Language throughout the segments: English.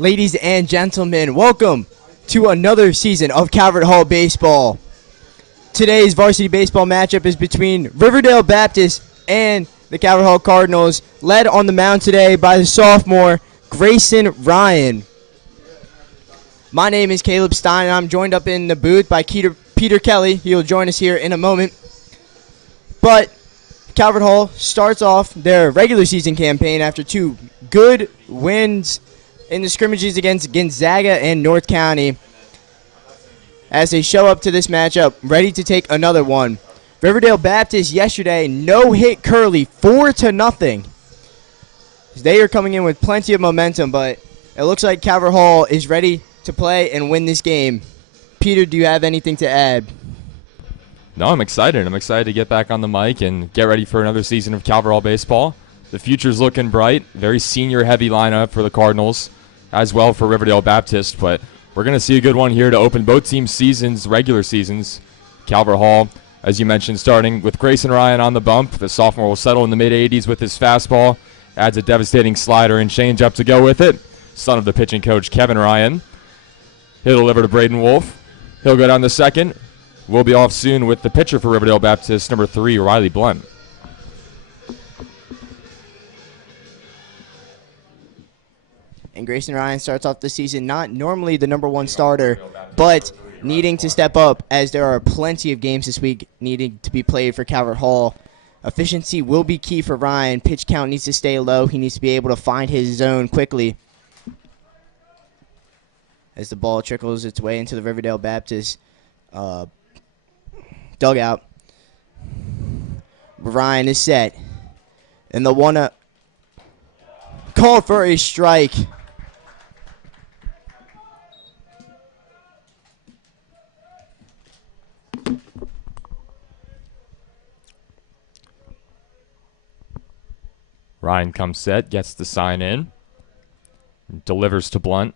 Ladies and gentlemen, welcome to another season of Calvert Hall Baseball. Today's varsity baseball matchup is between Riverdale Baptist and the Calvert Hall Cardinals, led on the mound today by the sophomore Grayson Ryan. My name is Caleb Stein, and I'm joined up in the booth by Peter Kelly. He'll join us here in a moment. But Calvert Hall starts off their regular season campaign after two good wins in the scrimmages against Gonzaga and North County, as they show up to this matchup ready to take another one. Riverdale Baptist yesterday no-hit Curly 4-0. They are coming in with plenty of momentum, but it looks like Calvert Hall is ready to play and win this game. Peter, do you have anything to add? No, I'm excited. I'm excited to get back on the mic and get ready for another season of Calvert Hall baseball. The future's looking bright. Very senior-heavy lineup for the Cardinals, as well for Riverdale Baptist, but we're going to see a good one here to open both teams' seasons, regular seasons. Calvert Hall, as you mentioned, starting with Grayson Ryan on the bump. The sophomore will settle in the mid-80s with his fastball, adds a devastating slider and changeup to go with it. Son of the pitching coach, Kevin Ryan. He'll deliver to Braden Wolf. He'll go down to second. We'll be off soon with the pitcher for Riverdale Baptist, number 3, Riley Blunt. And Grayson Ryan starts off the season not normally the number one starter, but needing to step up as there are plenty of games this week needing to be played for Calvert Hall. Efficiency will be key for Ryan. Pitch count needs to stay low. He needs to be able to find his zone quickly as the ball trickles its way into the Riverdale Baptist dugout. Ryan is set. And the one called for a strike. Ryan comes set, gets the sign in, delivers to Blunt.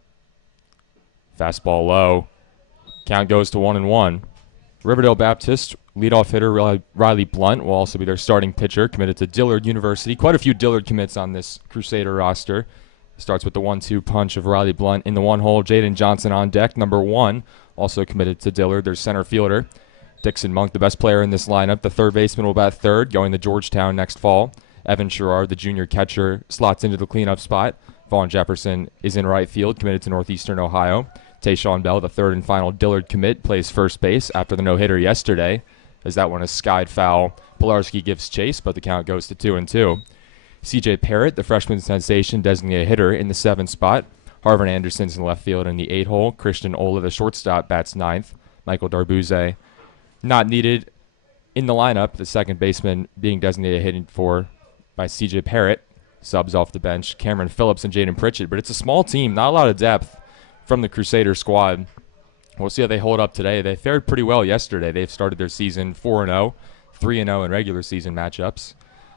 Fastball low. Count goes to 1-1. Riverdale Baptist leadoff hitter Riley Blunt will also be their starting pitcher, committed to Dillard University. Quite a few Dillard commits on this Crusader roster. Starts with the 1-2 punch of Riley Blunt in the one hole. Jaden Johnson on deck, number 1, also committed to Dillard, their center fielder. Dixon Monk, the best player in this lineup. The third baseman will bat third, going to Georgetown next fall. Evan Sherrard, the junior catcher, slots into the cleanup spot. Vaughn Jefferson is in right field, committed to Northeastern Ohio. Tayshawn Bell, the third and final Dillard commit, plays first base after the no-hitter yesterday, as that one is skied foul. Pilarski gives chase, but the count goes to 2-2. CJ Parrott, the freshman sensation, designated hitter in the 7th spot. Harvin Anderson's in left field in the 8 hole. Christian Ola, the shortstop, bats 9th. Michael Darbuze, not needed in the lineup. The second baseman being designated hitting for by CJ Parrott. Subs off the bench, Cameron Phillips and Jaden Pritchett. But it's a small team, not a lot of depth from the Crusader squad. We'll see how they hold up today. They fared pretty well yesterday. They've started their season 4-0, 3-0 in regular season matchups.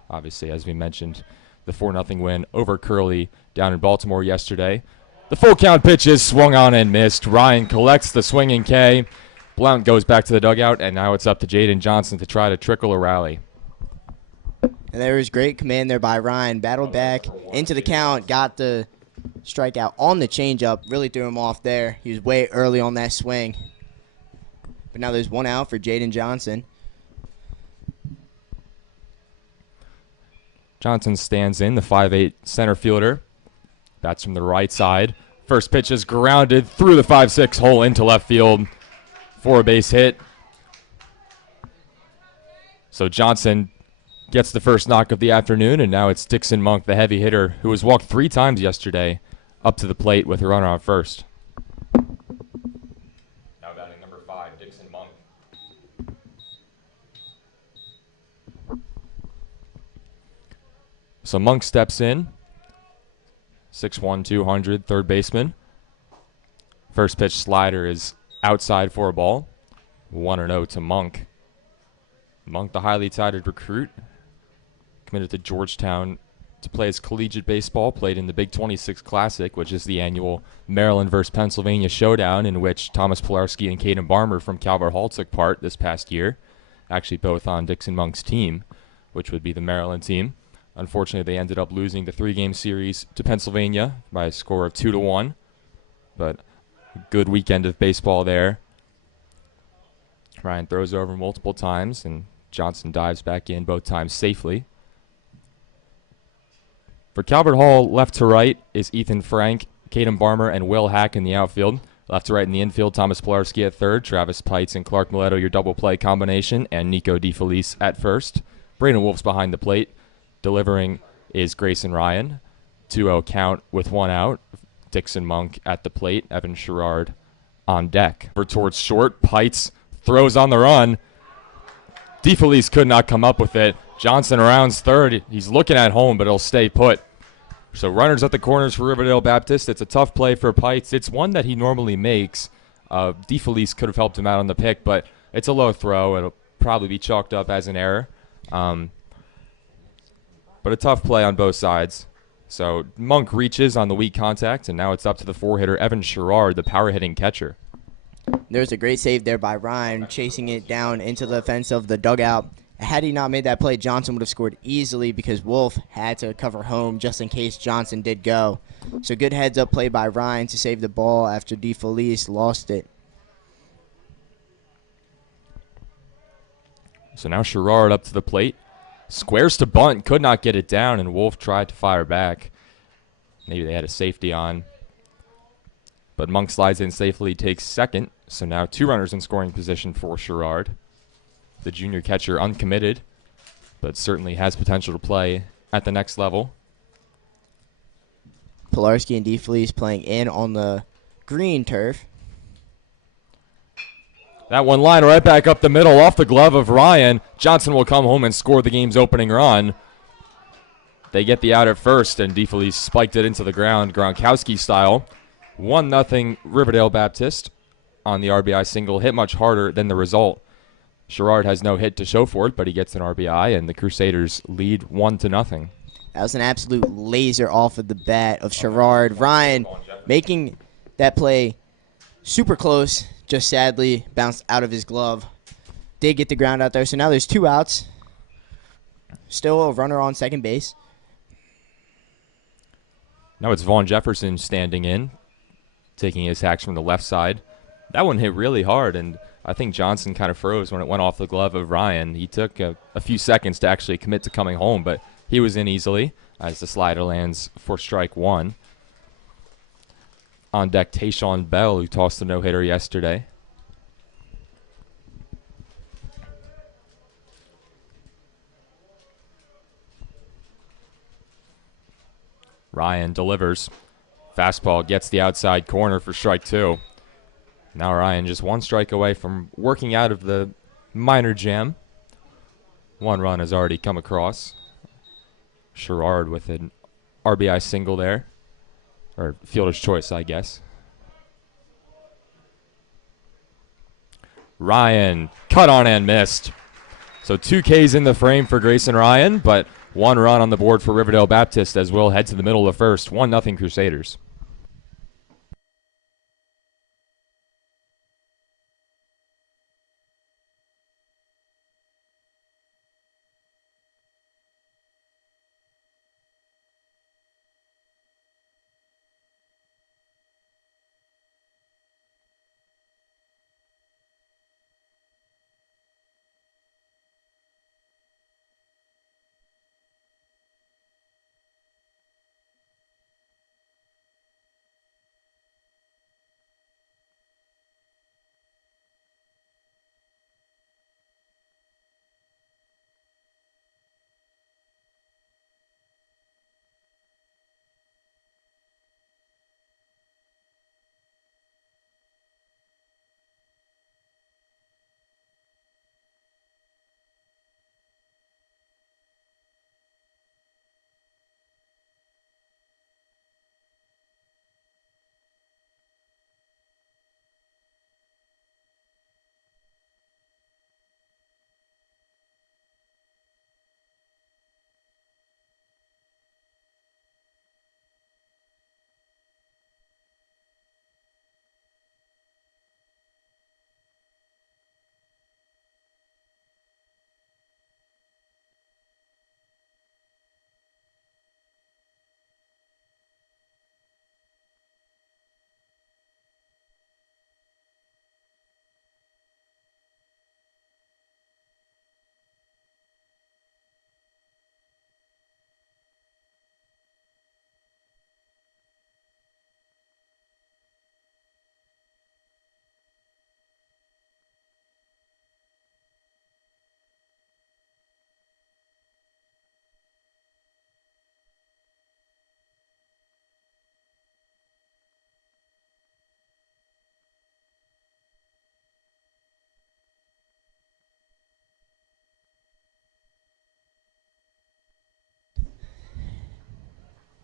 Obviously, as we mentioned, the 4-0 win over Curly down in Baltimore yesterday. The full count pitch is swung on and missed. Ryan collects the swinging K. Blount goes back to the dugout, and now it's up to Jaden Johnson to try to trickle a rally. And there was great command there by Ryan. Battled back into the count, got the strikeout on the changeup. Really threw him off there. He was way early on that swing. But now there's one out for Jaden Johnson. Johnson stands in, the 5'8 center fielder. Bats from the right side. First pitch is grounded through the 5-6 hole into left field for a base hit. So Johnson gets the first knock of the afternoon, and now it's Dixon Monk, the heavy hitter, who was walked 3 times yesterday, up to the plate with a runner on first. Now batting number 5, Dixon Monk. So Monk steps in, 6'1", 200, third baseman. First pitch slider is outside for a ball. 1-0 to Monk. Monk, the highly touted recruit, committed to Georgetown to play his collegiate baseball, played in the Big 26 Classic, which is the annual Maryland versus Pennsylvania showdown in which Thomas Pilarski and Caden Barmer from Calvert Hall took part this past year, actually both on Dixon Monk's team, which would be the Maryland team. Unfortunately, they ended up losing the 3-game series to Pennsylvania by a score of 2-1. but a good weekend of baseball there. Ryan throws over multiple times, and Johnson dives back in both times safely. For Calvert Hall, left to right is Ethan Frank, Caden Barmer, and Will Hack in the outfield. Left to right in the infield, Thomas Pilarski at third, Travis Pites and Clark Mileto, your double play combination, and Nico DeFelice at first. Braden Wolf's behind the plate. Delivering is Grayson Ryan. 2-0 count with one out. Dixon Monk at the plate. Evan Sherrard on deck. Over towards short. Pites throws on the run. DeFelice could not come up with it. Johnson rounds third. He's looking at home, but he'll stay put. So runners at the corners for Riverdale Baptist. It's a tough play for Pites. It's one that he normally makes. DeFelice could have helped him out on the pick, but it's a low throw. It'll probably be chalked up as an error. But a tough play on both sides. So Monk reaches on the weak contact, and now it's up to the four-hitter Evan Sherrard, the power-hitting catcher. There's a great save there by Ryan, chasing it down into the fence of the dugout. Had he not made that play, Johnson would have scored easily because Wolf had to cover home just in case Johnson did go. So good heads-up play by Ryan to save the ball after DeFelice lost it. So now Sherrard up to the plate. Squares to bunt, could not get it down, and Wolf tried to fire back. Maybe they had a safety on. But Monk slides in safely, takes second. So now two runners in scoring position for Sherrard. The junior catcher uncommitted, but certainly has potential to play at the next level. Pilarski and DeFelice playing in on the green turf. That one line right back up the middle off the glove of Ryan. Johnson will come home and score the game's opening run. They get the out at first, and DeFelice spiked it into the ground, Gronkowski style. 1-0 Riverdale Baptist on the RBI single. Hit much harder than the result. Sherrard has no hit to show for it, but he gets an RBI, and the Crusaders lead 1-0. That was an absolute laser off of the bat of Sherrard. Ryan making that play super close, just sadly bounced out of his glove. Did get the ground out there, so now there's two outs. Still a runner on second base. Now it's Vaughn Jefferson standing in, taking his hacks from the left side. That one hit really hard, and I think Johnson kind of froze when it went off the glove of Ryan. He took a few seconds to actually commit to coming home, but he was in easily as the slider lands for strike one. On deck, Tayshawn Bell, who tossed the no-hitter yesterday. Ryan delivers. Fastball gets the outside corner for strike two. Now Ryan just one strike away from working out of the minor jam. One run has already come across. Sherrard with an RBI single there. Or fielder's choice, I guess. Ryan cut on and missed. So 2 Ks in the frame for Grayson Ryan, but one run on the board for Riverdale Baptist as we'll head to the middle of first. 1-0 Crusaders.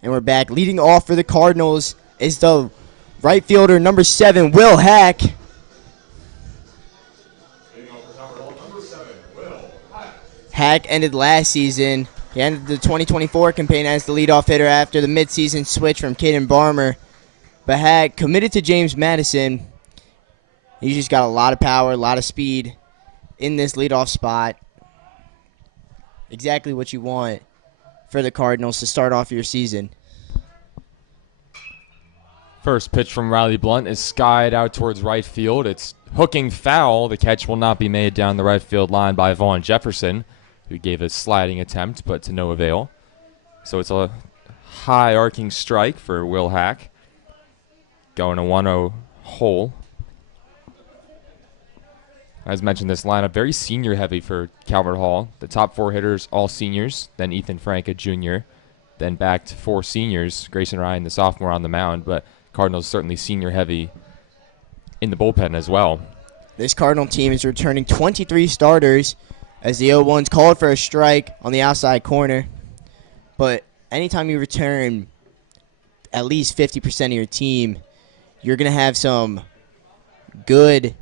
And we're back. Leading off for the Cardinals is the right fielder, number 7, Will Hack. Hack ended last season. He ended the 2024 campaign as the leadoff hitter after the midseason switch from Caden Barmer. But Hack committed to James Madison. He's just got a lot of power, a lot of speed in this leadoff spot. Exactly what you want for the Cardinals to start off your season. First pitch from Riley Blunt is skied out towards right field. It's hooking foul. The catch will not be made down the right field line by Vaughn Jefferson, who gave a sliding attempt, but to no avail. So it's a high arcing strike for Will Hack. Going to 1-0 hole. As mentioned, this lineup very senior heavy for Calvert Hall. The top 4 hitters, all seniors. Then Ethan Franca Jr. Then back to 4 seniors. Grayson Ryan, the sophomore, on the mound. But Cardinals certainly senior heavy in the bullpen as well. This Cardinal team is returning 23 starters as the 0-1's called for a strike on the outside corner. But anytime you return at least 50% of your team, you're going to have some good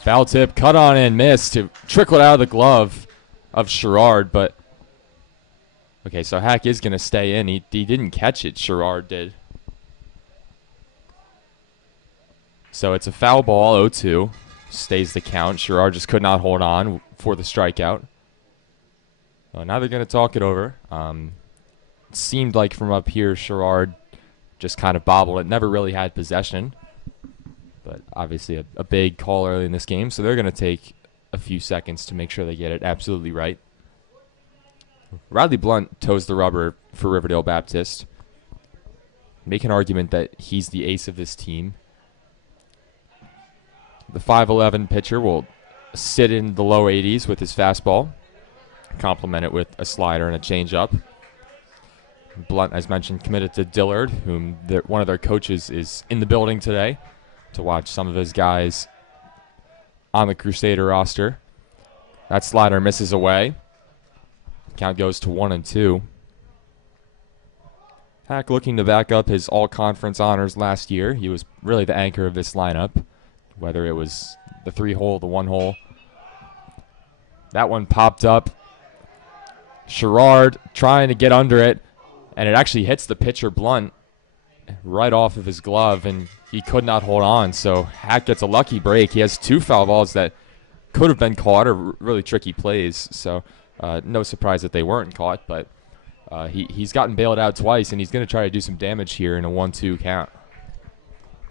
foul tip, cut on and missed to trickle out of the glove of Sherrard, but okay, so Hack is going to stay in. He didn't catch it, Sherrard did. So it's a foul ball, 0-2. Stays the count. Sherrard just could not hold on for the strikeout. Well, now they're going to talk it over. It seemed like from up here, Sherrard just kind of bobbled it. Never really had possession. But obviously a big call early in this game, so they're going to take a few seconds to make sure they get it absolutely right. Riley Blunt toes the rubber for Riverdale Baptist. Make an argument that he's the ace of this team. The 5'11 pitcher will sit in the low 80s with his fastball, complement it with a slider and a changeup. Blunt, as mentioned, committed to Dillard, whom one of their coaches is in the building today to watch some of his guys on the Crusader roster. That slider misses away. Count goes to 1-2. Hack looking to back up his all-conference honors last year. He was really the anchor of this lineup, whether it was the 3-hole, the 1-hole. That one popped up. Sherrard trying to get under it, and it actually hits the pitcher Blunt right off of his glove, and he could not hold on. So Hack gets a lucky break. He has 2 foul balls that could have been caught, or really tricky plays. So no surprise that they weren't caught, but he's gotten bailed out twice, and he's going to try to do some damage here in a 1-2 count.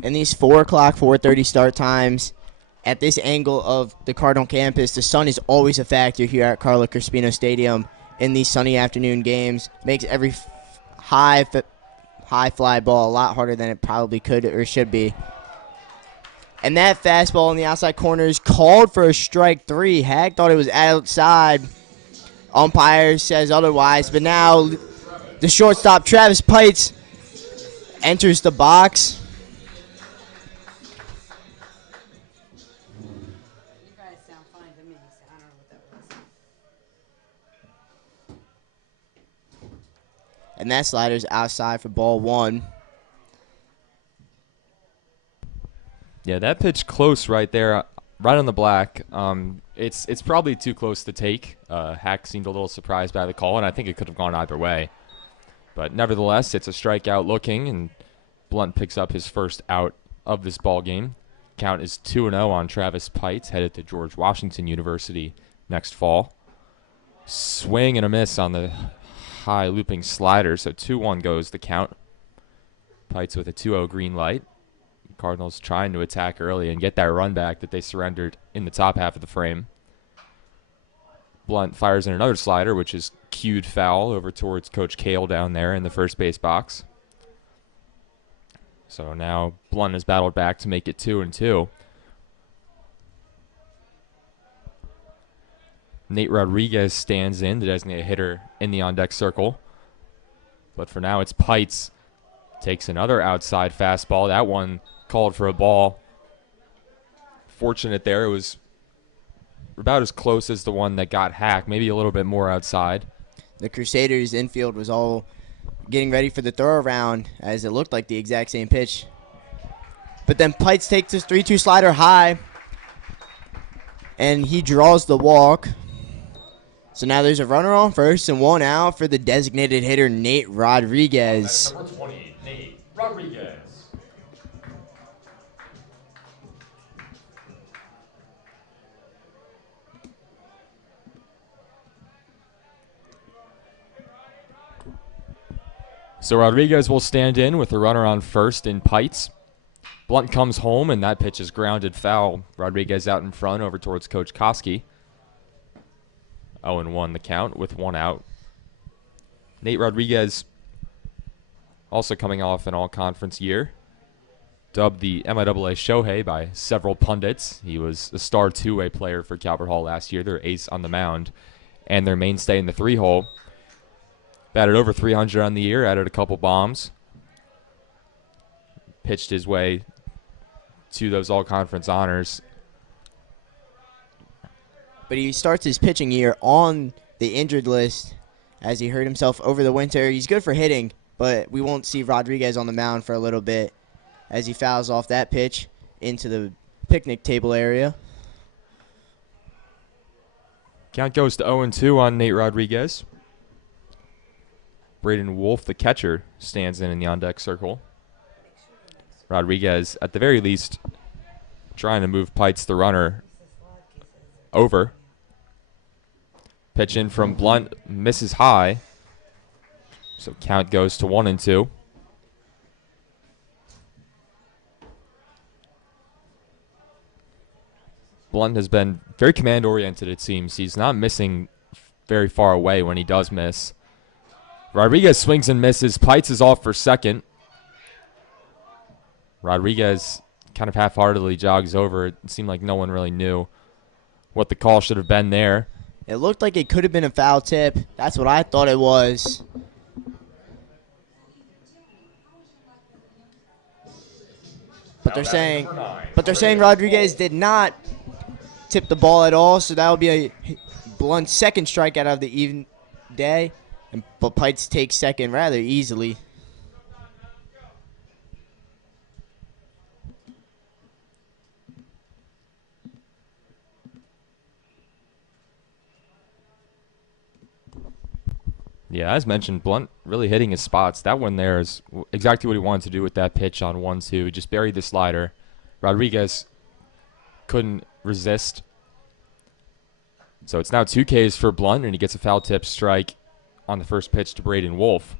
In these 4 o'clock, 4:30 start times, at this angle of the Cardinal campus, the sun is always a factor here at Carlo Crispino Stadium in these sunny afternoon games. Makes every high fly ball a lot harder than it probably could or should be. And that fastball in the outside corner is called for a strike 3. Hack thought it was outside. Umpire says otherwise, but now the shortstop, Travis Pites, enters the box. You guys sound fine to me, so I don't know what that was. And that slider's outside for ball 1. Yeah, that pitch close right there, right on the black. It's probably too close to take. Hack seemed a little surprised by the call, and I think it could have gone either way. But nevertheless, it's a strikeout looking, and Blunt picks up his first out of this ball game. Count is 2-0 on Travis Pites, headed to George Washington University next fall. Swing and a miss on the high looping slider, so 2-1 goes the count. Pites with a 2-0 green light. Cardinals trying to attack early and get that run back that they surrendered in the top half of the frame. Blunt fires in another slider, which is cued foul over towards Coach Cale down there in the first base box. So now Blunt has battled back to make it 2-2. Nate Rodriguez stands in, the designated hitter in the on-deck circle. But for now, it's Pites. Takes another outside fastball. That one called for a ball. Fortunate there. It was about as close as the one that got hacked, maybe a little bit more outside. The Crusaders infield was all getting ready for the throw around as it looked like the exact same pitch. But then Pites takes his 3-2 slider high, and he draws the walk. So now there's a runner on first and one out for the designated hitter, Nate Rodriguez. Number 20, Nate Rodriguez. So Rodriguez will stand in with the runner on first in Pites. Blunt comes home, and that pitch is grounded foul. Rodriguez out in front over towards Coach Koski. 0-1 the count with one out. Nate Rodriguez also coming off an all-conference year. Dubbed the MIAA Shohei by several pundits. He was a star two-way player for Calvert Hall last year, their ace on the mound, and their mainstay in the three-hole. Batted over 300 on the year, added a couple bombs. Pitched his way to those all-conference honors. But he starts his pitching year on the injured list as he hurt himself over the winter. He's good for hitting, but we won't see Rodriguez on the mound for a little bit as he fouls off that pitch into the picnic table area. Count goes to 0-2 on Nate Rodriguez. Braden Wolf, the catcher, stands in the on-deck circle. Rodriguez, at the very least, trying to move Pites, the runner, over. Pitch in from Blunt, misses high. So count goes to 1-2. Blunt has been very command-oriented, it seems. He's not missing very far away when he does miss. Rodriguez swings and misses. Pites is off for second. Rodriguez kind of half-heartedly jogs over. It seemed like no one really knew what the call should have been there. It looked like it could have been a foul tip. That's what I thought it was. But they're saying Rodriguez did not tip the ball at all, so that will be a Blunt's second strikeout of the even day. But Pites takes second rather easily. Yeah, as mentioned, Blunt really hitting his spots. That one there is exactly what he wanted to do with that pitch on 1-2. He just buried the slider. Rodriguez couldn't resist. So it's now 2 Ks for Blunt, and he gets a foul tip strike on the first pitch to Braden Wolf.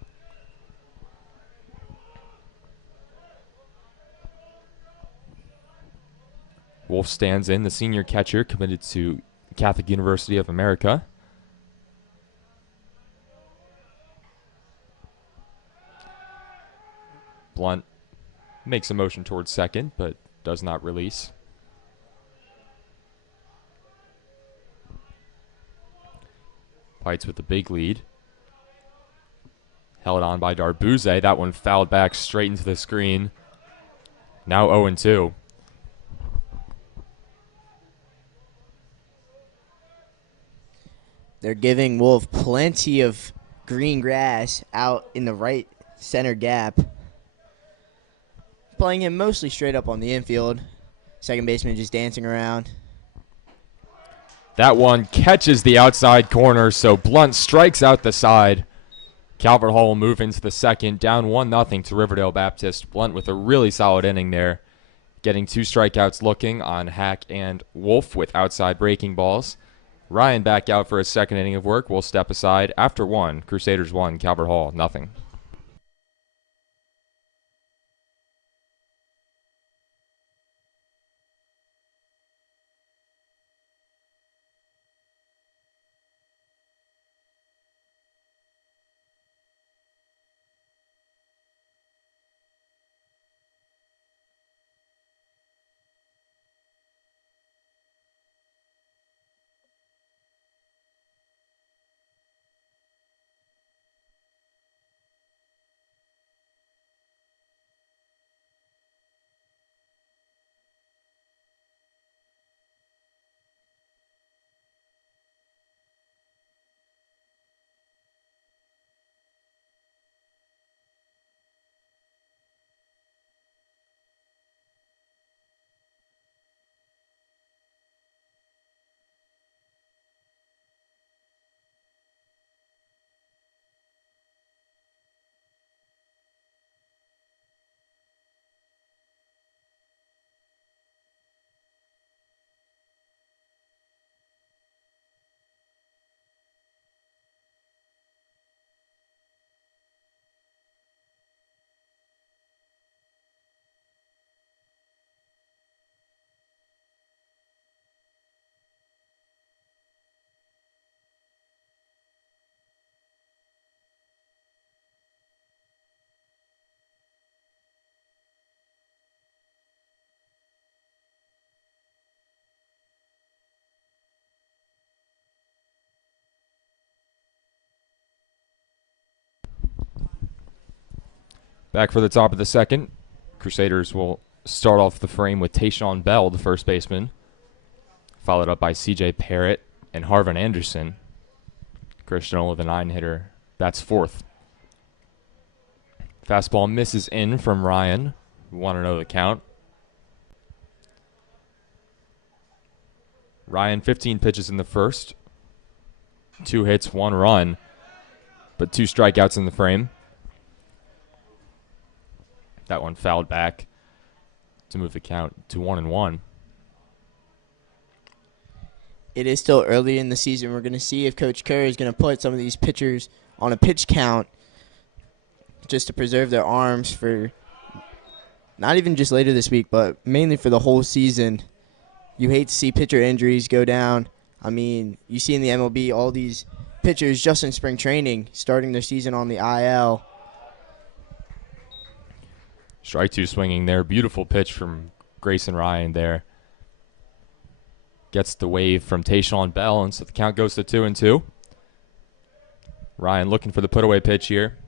Wolf stands in, the senior catcher committed to Catholic University of America. Blunt makes a motion towards second, but does not release. Pites with the big lead. Held on by Darbuze. That one fouled back straight into the screen. Now 0-2. They're giving Wolf plenty of green grass out in the right center gap. Playing him mostly straight up on the infield. Second baseman just dancing around. That one catches the outside corner, so Blunt strikes out the side. Calvert Hall will move into the second, down 1-0 to Riverdale Baptist. Blunt with a really solid inning there, getting 2 strikeouts looking on Hack and Wolf with outside breaking balls. Ryan back out for his second inning of work. Will step aside after 1. Crusaders 1, Calvert Hall 0. Back for the top of the second. Crusaders will start off the frame with Tayshawn Bell, the first baseman, followed up by C.J. Parrott and Harvin Anderson. Christian with a 9-hitter. That's fourth. Fastball misses in from Ryan. We want to know the count. Ryan, 15 pitches in the first. 2 hits, 1 run, but 2 strikeouts in the frame. That one fouled back to move the count to 1-1. It is still early in the season. We're going to see if Coach Kerr is going to put some of these pitchers on a pitch count just to preserve their arms for not even just later this week, but mainly for the whole season. You hate to see pitcher injuries go down. I mean, you see in the MLB all these pitchers just in spring training starting their season on the IL. Strike 2 swinging there. Beautiful pitch from Grayson Ryan there. Gets the wave from Tayshawn Bell, and so the count goes to 2-2. Ryan looking for the put-away pitch here.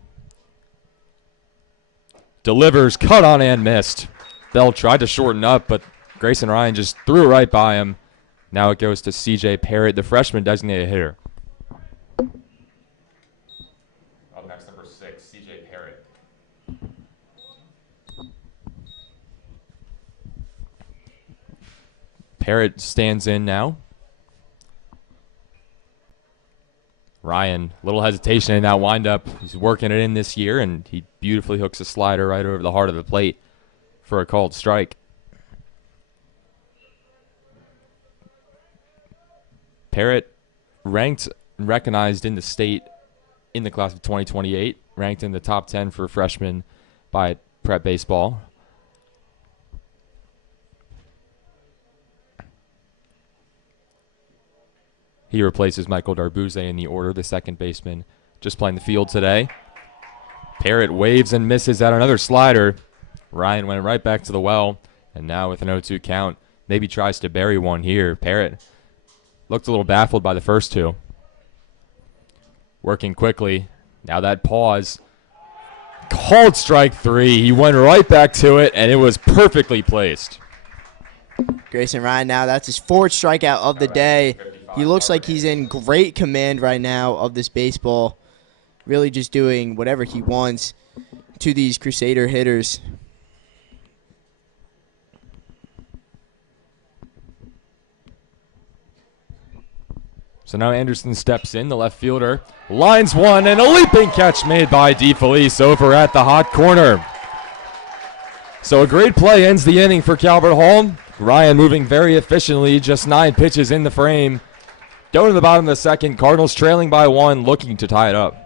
Delivers, cut on and missed. Bell tried to shorten up, but Grayson Ryan just threw it right by him. Now it goes to C.J. Parrott, the freshman designated hitter. Up next, number 6, C.J. Parrott. Parrott stands in now. Ryan, little hesitation in that windup. He's working it in this year, and he beautifully hooks a slider right over the heart of the plate for a called strike. Parrott ranked and recognized in the state in the class of 2028, ranked in the top 10 for freshmen by Prep Baseball. He replaces Michael Darbouze in the order, the second baseman, just playing the field today. Parrott waves and misses at another slider. Ryan went right back to the well, and now with an 0-2 count, maybe tries to bury one here. Parrott looked a little baffled by the first two. Working quickly. Now that pause. Called strike 3. He went right back to it, and it was perfectly placed. Grayson Ryan now, that's his 4th strikeout of the day. He looks like he's in great command right now of this baseball. Really just doing whatever he wants to these Crusader hitters. So now Anderson steps in, the left fielder. Lines one, and a leaping catch made by DeFelice over at the hot corner. So a great play ends the inning for Calvert Hall. Ryan moving very efficiently, just 9 pitches in the frame. Down to the bottom of the second, Cardinals trailing by 1, looking to tie it up.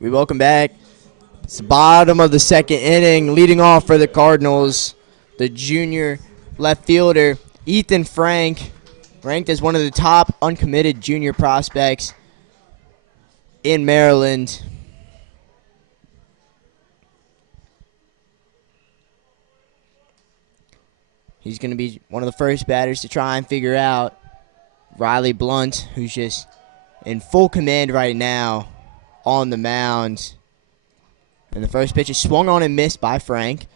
We welcome back. It's the bottom of the second inning. Leading off for the Cardinals, the junior left fielder, Ethan Frank, ranked as one of the top uncommitted junior prospects in Maryland. He's going to be one of the first batters to try and figure out Riley Blunt, who's just in full command right now on the mound. And the first pitch is swung on and missed by Frank.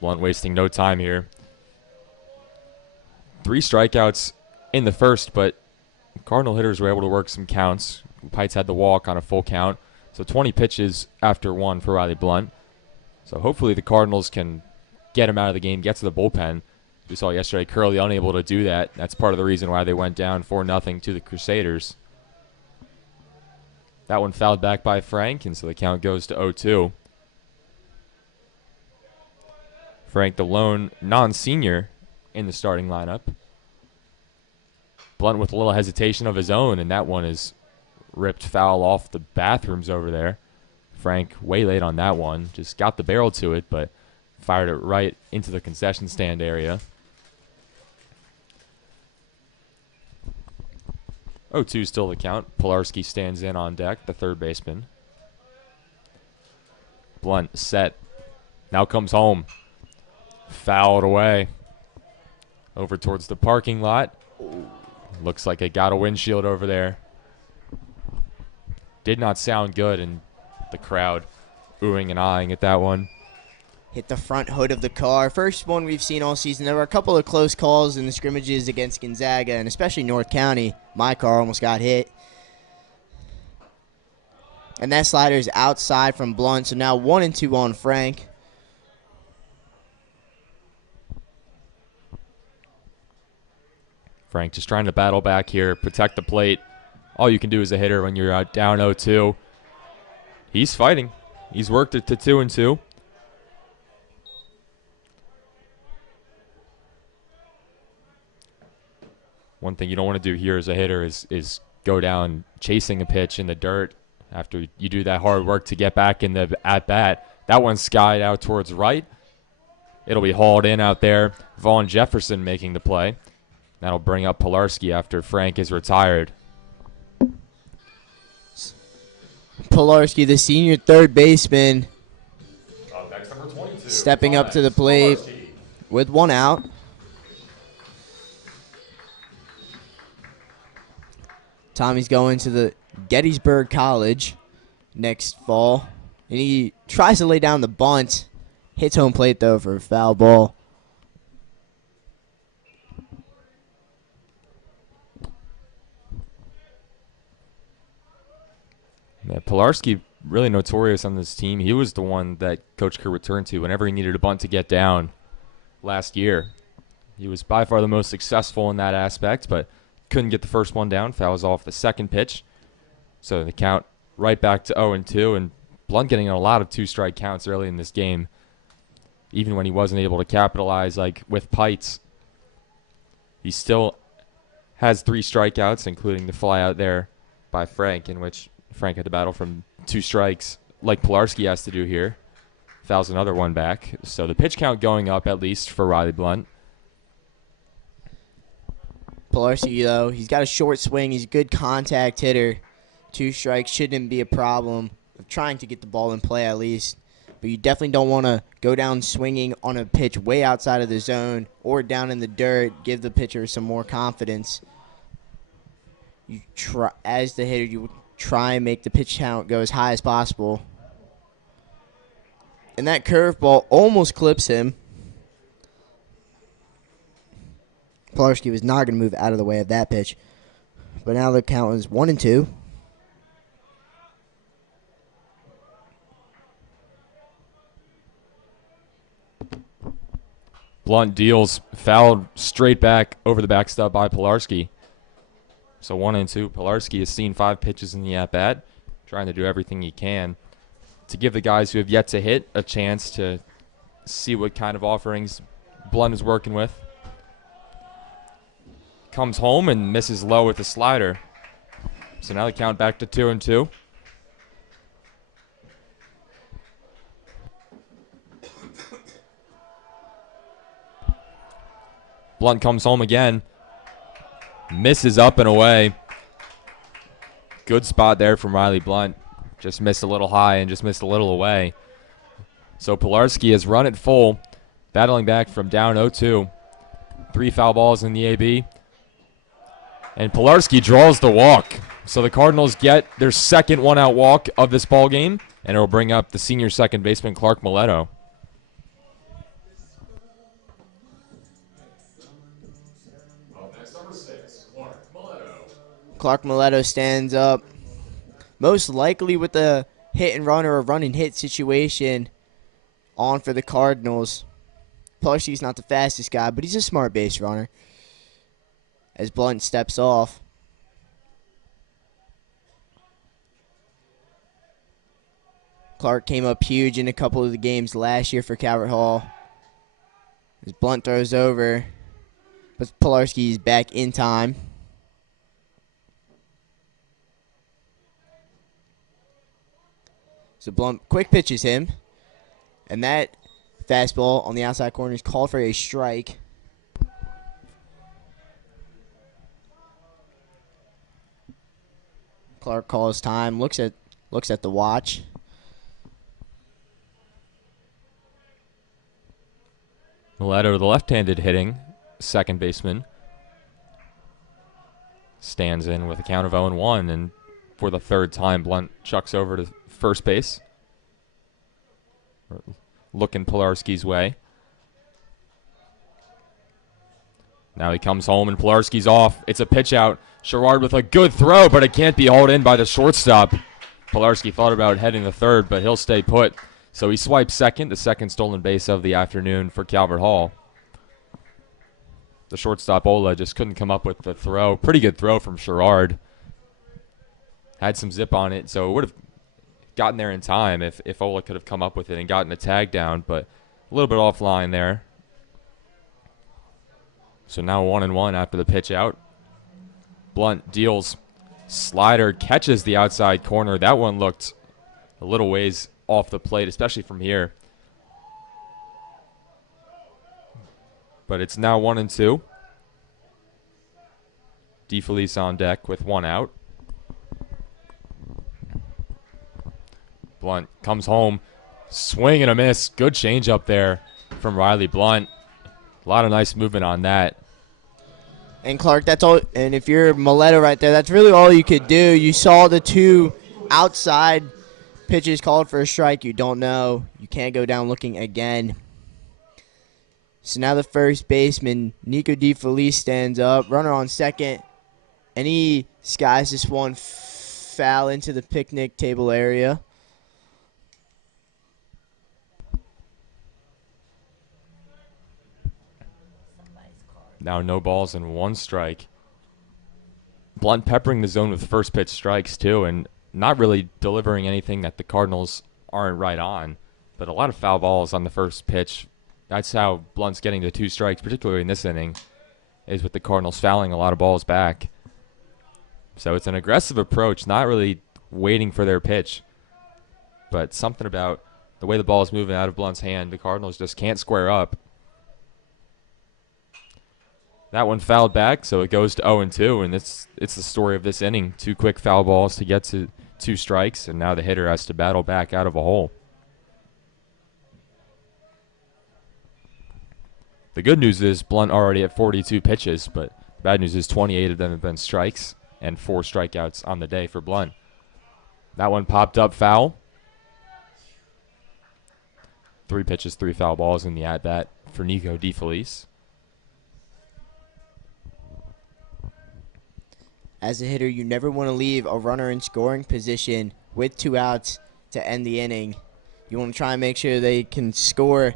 Blunt wasting no time here. 3 strikeouts in the first, but Cardinal hitters were able to work some counts. Pites had the walk on a full count. So 20 pitches after 1 for Riley Blunt. So hopefully the Cardinals can get him out of the game, get to the bullpen. We saw yesterday Curley unable to do that. That's part of the reason why they went down 4-0 to the Crusaders. That one fouled back by Frank, and so the count goes to 0-2. Frank, the lone non-senior in the starting lineup. Blunt with a little hesitation of his own, and that one is ripped foul off the bathrooms over there. Frank way late on that one. Just got the barrel to it, but fired it right into the concession stand area. 0-2 still the count. Pilarski stands in on deck, the third baseman. Blunt set. Now comes home. Fouled away. Over towards the parking lot. Looks like it got a windshield over there. Did not sound good, and the crowd oohing and eyeing at that one. Hit the front hood of the car. First one we've seen all season. There were a couple of close calls in the scrimmages against Gonzaga, and especially North County. My car almost got hit. And that slider is outside from Blunt, so now 1-2 on Frank. Frank just trying to battle back here, protect the plate. All you can do as a hitter when you're down 0-2. He's fighting. He's worked it to 2-2. One thing you don't want to do here as a hitter is go down chasing a pitch in the dirt after you do that hard work to get back in the at-bat. That one's skied out towards right. It'll be hauled in out there. Vaughn Jefferson making the play. That'll bring up Pilarski after Frank is retired. Pilarski, the senior third baseman, Next, number 22, stepping up to the plate with 1 out. Tommy's going to the Gettysburg College next fall. And he tries to lay down the bunt. Hits home plate, though, for a foul ball. Yeah, Pilarski, really notorious on this team. He was the one that Coach Kerr returned to whenever he needed a bunt to get down last year. He was by far the most successful in that aspect, but couldn't get the first one down. Fouls off the second pitch. So the count right back to 0-2, and Blunt getting a lot of 2-strike counts early in this game, even when he wasn't able to capitalize like with Pites. He still has 3 strikeouts, including the fly out there by Frank, in which Frank had to battle from 2 strikes like Pilarski has to do here. Fouls another one back. So the pitch count going up at least for Riley Blunt. Pilarski, though, he's got a short swing. He's a good contact hitter. 2 strikes shouldn't be a problem of trying to get the ball in play at least. But you definitely don't want to go down swinging on a pitch way outside of the zone or down in the dirt. Give the pitcher some more confidence. You try, as the hitter, you try and make the pitch count go as high as possible. And that curveball almost clips him. Pilarski was not going to move out of the way of that pitch. But now the count is 1-2. Blunt deals, fouled straight back over the backstop by Pilarski. So 1-2. Pilarski has seen 5 pitches in the at-bat, trying to do everything he can to give the guys who have yet to hit a chance to see what kind of offerings Blunt is working with. Comes home and misses low with the slider. So now the count back to 2-2. Blunt comes home again. Misses up and away. Good spot there from Riley Blunt. Just missed a little high and just missed a little away. So Pilarski has run it full, battling back from down 0-2. 3 foul balls in the AB. And Pilarski draws the walk. So the Cardinals get their second one-out walk of this ball game, and it will bring up the senior second baseman, Clark Mileto. Clark Mileto stands up, most likely with a hit and run or a run and hit situation on for the Cardinals. Pilarski's not the fastest guy, but he's a smart base runner. As Blunt steps off. Clark came up huge in a couple of the games last year for Calvert Hall. As Blunt throws over, but Pilarski's back in time. So Blunt quick pitches him, and that fastball on the outside corner is called for a strike. Clark calls time, looks at the watch. Mileto, the left-handed hitting second baseman, stands in with a count of 0-1, and for the third time, Blunt chucks over to first base, looking Pilarski's way. Now he comes home and Pilarski's off. It's a pitch out. Sherrard with a good throw, but it can't be hauled in by the shortstop. Pilarski thought about heading the third, but he'll stay put. So he swipes second, the second stolen base of the afternoon for Calvert Hall. The shortstop, Ola, just couldn't come up with the throw. Pretty good throw from Sherrard. Had some zip on it, so it would have gotten there in time if Ola could have come up with it and gotten a tag down, but a little bit offline there. So now 1-1 after the pitch out. Blunt deals. Slider catches the outside corner. That one looked a little ways off the plate, especially from here. But it's now 1-2. DeFelice on deck with one out. Blunt comes home. Swing and a miss. Good change up there from Riley Blunt. A lot of nice movement on that. And Clark, that's all. And if you're Mileto right there, that's really all you could do. You saw the two outside pitches called for a strike. You don't know. You can't go down looking again. So now the first baseman, Nico DeFelice, stands up. Runner on second. And he skies this one foul into the picnic table area. Now no balls and one strike. Blunt peppering the zone with first pitch strikes too, and not really delivering anything that the Cardinals aren't right on, but a lot of foul balls on the first pitch. That's how Blunt's getting the 2 strikes, particularly in this inning, is with the Cardinals fouling a lot of balls back. So it's an aggressive approach, not really waiting for their pitch, but something about the way the ball is moving out of Blunt's hand, the Cardinals just can't square up. That one fouled back, so it goes to 0-2, and it's the story of this inning. 2 quick foul balls to get to 2 strikes, and now the hitter has to battle back out of a hole. The good news is Blunt already at 42 pitches, but the bad news is 28 of them have been strikes and 4 strikeouts on the day for Blunt. That one popped up foul. 3 pitches, 3 foul balls in the at-bat for Nico DeFelice. As a hitter, you never want to leave a runner in scoring position with 2 outs to end the inning. You want to try and make sure they can score,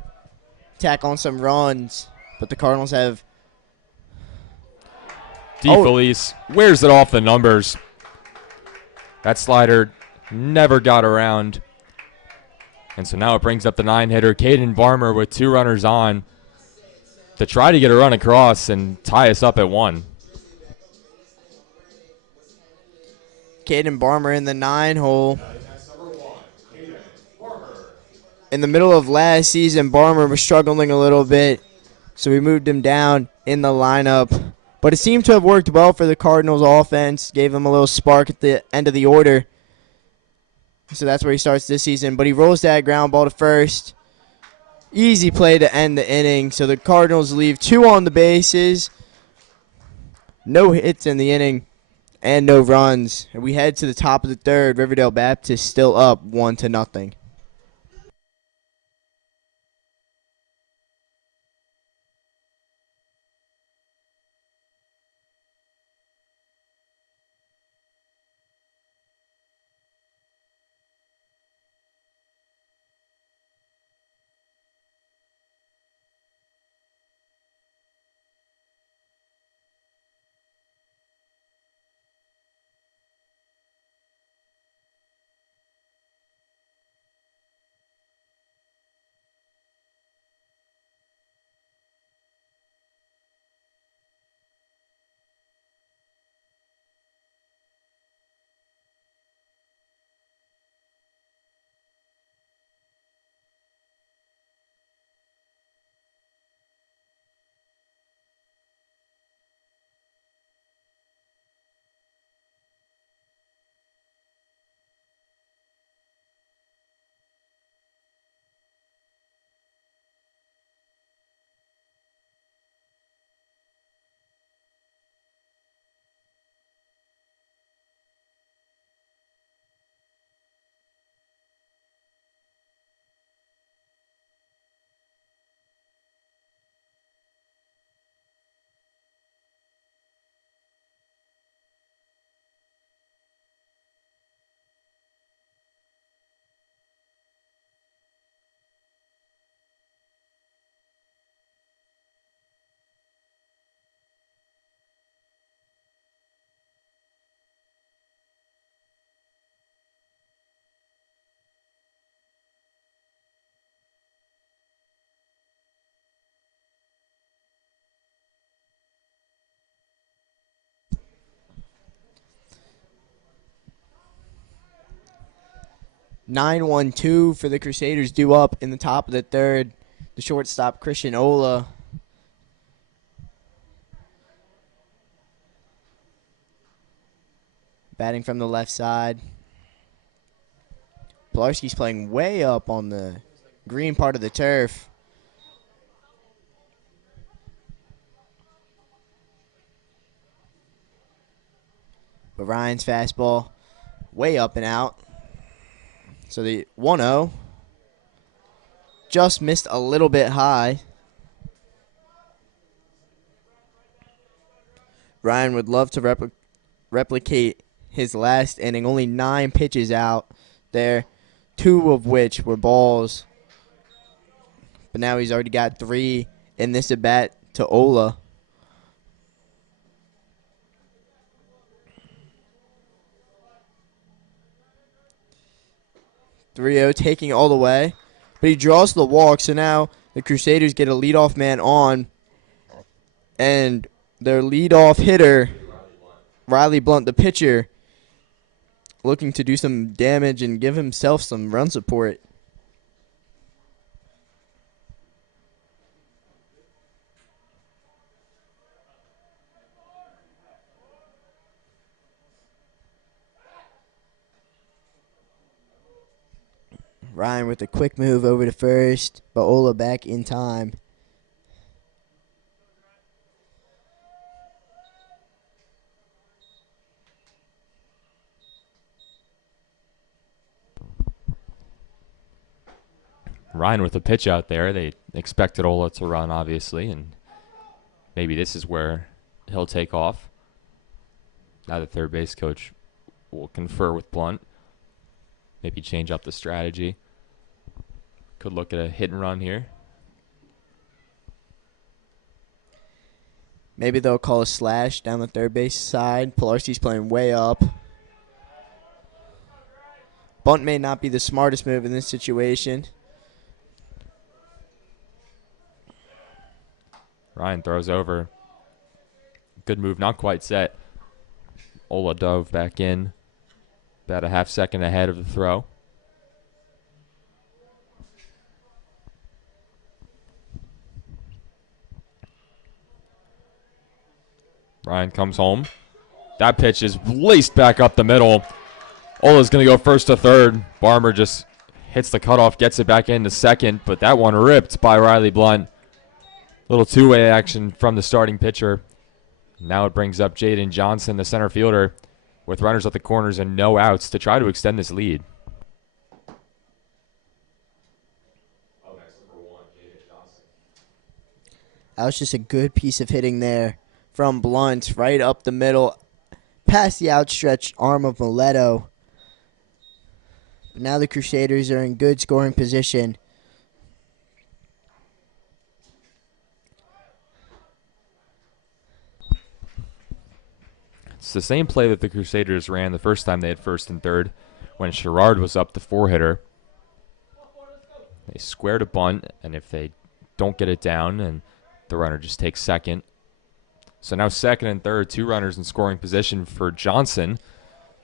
tack on some runs, but the Cardinals have... DeFelice wears it off the numbers. That slider never got around. And so now it brings up the 9-hitter, Caden Barmer, with 2 runners on to try to get a run across and tie us up at 1. Caden Barmer in the 9-hole. In the middle of last season, Barmer was struggling a little bit, so we moved him down in the lineup. But it seemed to have worked well for the Cardinals offense, gave them a little spark at the end of the order. So that's where he starts this season. But he rolls that ground ball to first. Easy play to end the inning. So the Cardinals leave 2 on the bases. No hits in the inning and no runs. And we head to the top of the third. Riverdale Baptist still up 1-0. Nine 1-2 for the Crusaders due up in the top of the third. The shortstop, Christian Ola. Batting from the left side. Pilarski's playing way up on the green part of the turf. But Ryan's fastball way up and out. So the 1-0 just missed a little bit high. Ryan would love to replicate his last inning. Only 9 pitches out there, 2 of which were balls. But now he's already got 3 in this at bat to Ola. Three-0 taking it all the way. But he draws the walk, so now the Crusaders get a leadoff man on. And their leadoff hitter, Riley Blunt, the pitcher, looking to do some damage and give himself some run support. Ryan with a quick move over to first, but Ola back in time. Ryan with a pitch out there. They expected Ola to run, obviously, and maybe this is where he'll take off. Now the third base coach will confer with Blunt. Maybe change up the strategy. Could look at a hit and run here. Maybe they'll call a slash down the third base side. Pilarski's playing way up. Bunt may not be the smartest move in this situation. Ryan throws over. Good move, not quite set. Ola dove back in. About a half second ahead of the throw. Ryan comes home. That pitch is laced back up the middle. Ola's going to go first to third. Barmer just hits the cutoff, gets it back into second, but that one ripped by Riley Blunt. Little two-way action from the starting pitcher. Now it brings up Jaden Johnson, the center fielder, with runners at the corners and no outs to try to extend this lead. That was just a good piece of hitting there from Blunt, right up the middle, past the outstretched arm of Mileto. But now the Crusaders are in good scoring position. It's the same play that the Crusaders ran the first time they had first and third when Sherrard was up the four-hitter. They square to bunt, and if they don't get it down, and the runner just takes second. So now second and third, two runners in scoring position for Johnson.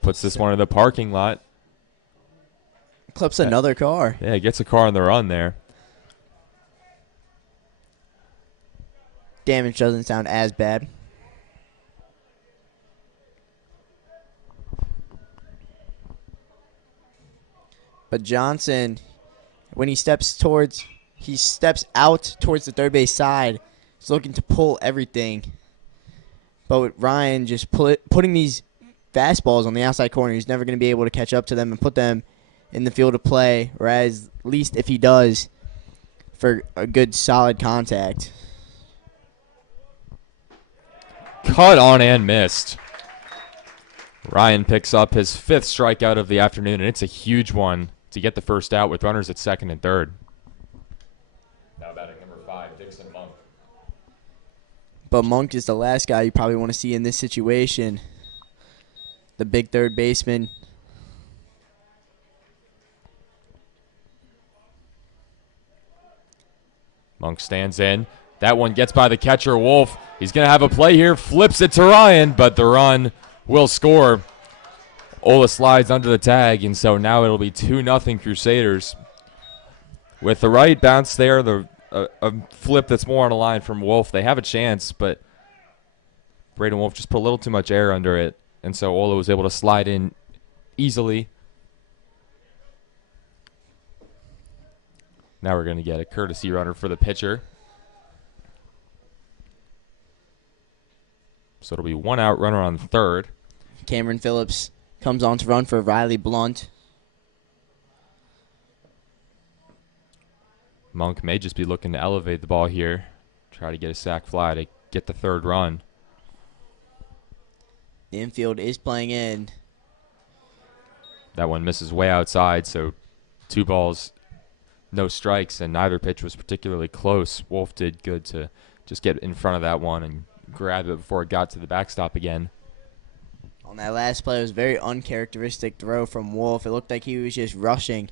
Puts this one in the parking lot. Clips another car. Yeah, gets a car on the run there. Damage doesn't sound as bad. But Johnson, when he steps out towards the third base side, he's looking to pull everything. But with Ryan just putting these fastballs on the outside corner, he's never going to be able to catch up to them and put them in the field of play, whereas at least if he does, for a good solid contact. Cut on and missed. Ryan picks up his fifth strikeout of the afternoon, and it's a huge one to get the first out with runners at second and third. Now batting number 5, Dixon Monk. But Monk is the last guy you probably want to see in this situation. The big third baseman. Monk stands in. That one gets by the catcher, Wolf. He's going to have a play here, flips it to Ryan, but the run will score. Ola slides under the tag, and so now it'll be 2-0 Crusaders. With the right bounce there, a flip that's more on the line from Wolf. They have a chance, but Braden Wolf just put a little too much air under it, and so Ola was able to slide in easily. Now we're going to get a courtesy runner for the pitcher. So it'll be one out, runner on third. Cameron Phillips comes on to run for Riley Blunt. Monk may just be looking to elevate the ball here. Try to get a sac fly to get the third run. The infield is playing in. That one misses way outside, so 2 balls, no strikes, and neither pitch was particularly close. Wolf did good to just get in front of that one and grab it before it got to the backstop again. On that last play, it was a very uncharacteristic throw from Wolf. It looked like he was just rushing.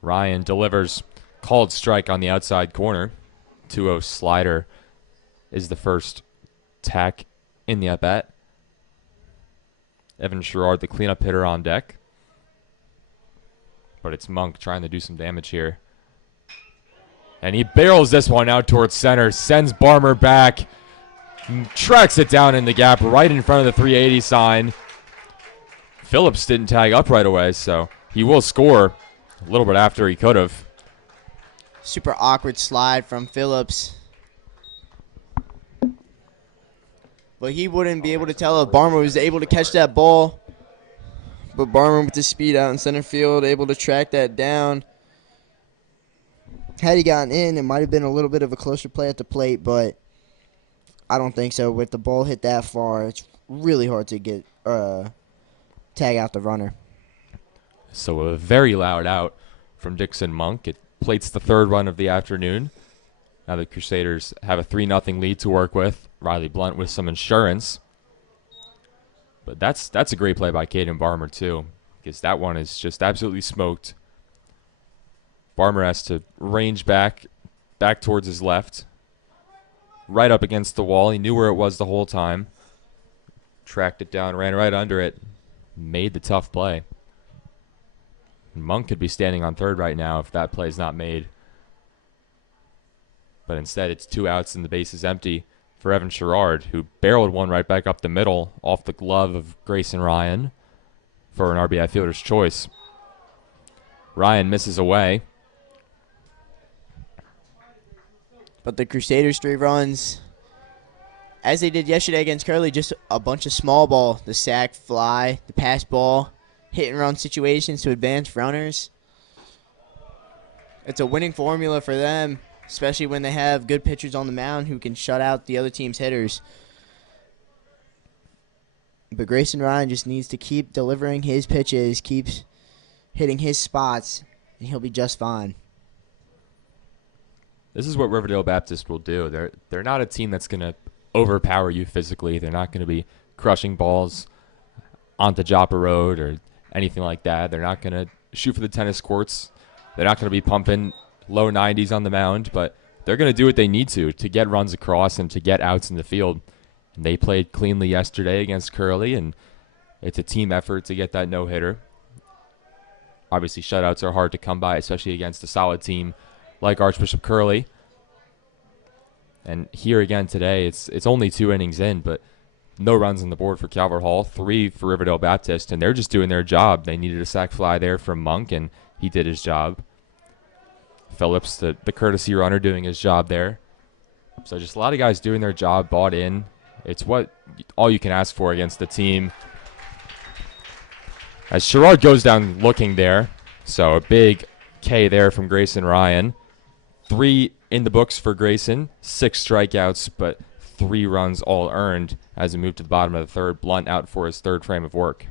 Ryan delivers, called strike on the outside corner. 2-0 slider is the first tack in the at-bat. Evan Sherrard, the cleanup hitter, on deck. But it's Monk trying to do some damage here. And he barrels this one out towards center, sends Barmer back, tracks it down in the gap right in front of the 380 sign. Phillips didn't tag up right away, so he will score a little bit after he could have. Super awkward slide from Phillips. But he wouldn't be able to tell if Barmer was able to catch that ball. But Barmer with the speed out in center field, able to track that down. Had he gotten in, it might have been a little bit of a closer play at the plate, but I don't think so. With the ball hit that far, it's really hard to get tag out the runner. So a very loud out from Dixon Monk. It plates the third run of the afternoon. Now the Crusaders have a 3-0 lead to work with. Riley Blunt with some insurance. But that's a great play by Caden Barmer, too, because that one is just absolutely smoked. Barmer has to range back towards his left, right up against the wall. He knew where it was the whole time. Tracked it down, ran right under it, made the tough play. Monk could be standing on third right now if that play is not made. But instead, it's 2 outs and the base is empty. for Evan Sherrard, who barreled one right back up the middle off the glove of Grayson Ryan for an RBI fielder's choice. Ryan misses away. But the Crusaders 3 runs, as they did yesterday against Curley, just a bunch of small ball. The sac fly, the pass ball, hit and run situations to advance runners. It's a winning formula for them, especially when they have good pitchers on the mound who can shut out the other team's hitters. But Grayson Ryan just needs to keep delivering his pitches, keeps hitting his spots, and he'll be just fine. This is what Riverdale Baptist will do. They're not a team that's going to overpower you physically. They're not going to be crushing balls onto Joppa Road or anything like that. They're not going to shoot for the tennis courts. They're not going to be pumping low 90s on the mound, but they're going to do what they need to get runs across and to get outs in the field. And they played cleanly yesterday against Curley, and it's a team effort to get that no-hitter. Obviously, shutouts are hard to come by, especially against a solid team like Archbishop Curley. And here again today, it's only 2 innings in, but no runs on the board for Calvert Hall, 3 for Riverdale Baptist, and they're just doing their job. They needed a sac fly there from Monk, and he did his job. Phillips, the courtesy runner, doing his job there. So just a lot of guys doing their job, bought in. It's all you can ask for against the team. As Sherrard goes down looking there, so a big K there from Grayson Ryan. 3 in the books for Grayson, 6 strikeouts, but 3 runs all earned as we move to the bottom of the third. Blunt out for his 3rd frame of work.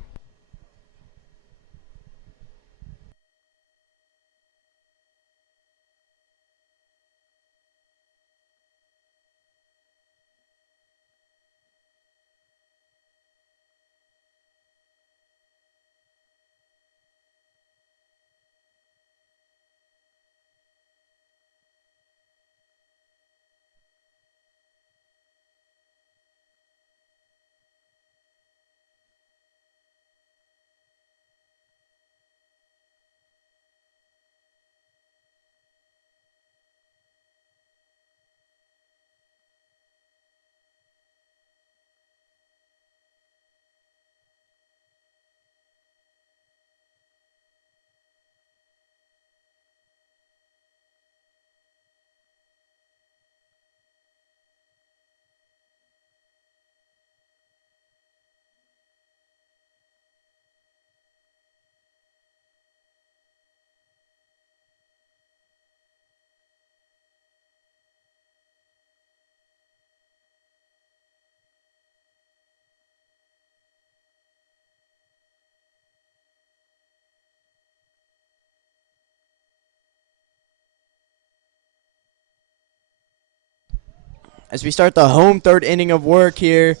As we start the home 3rd inning of work here,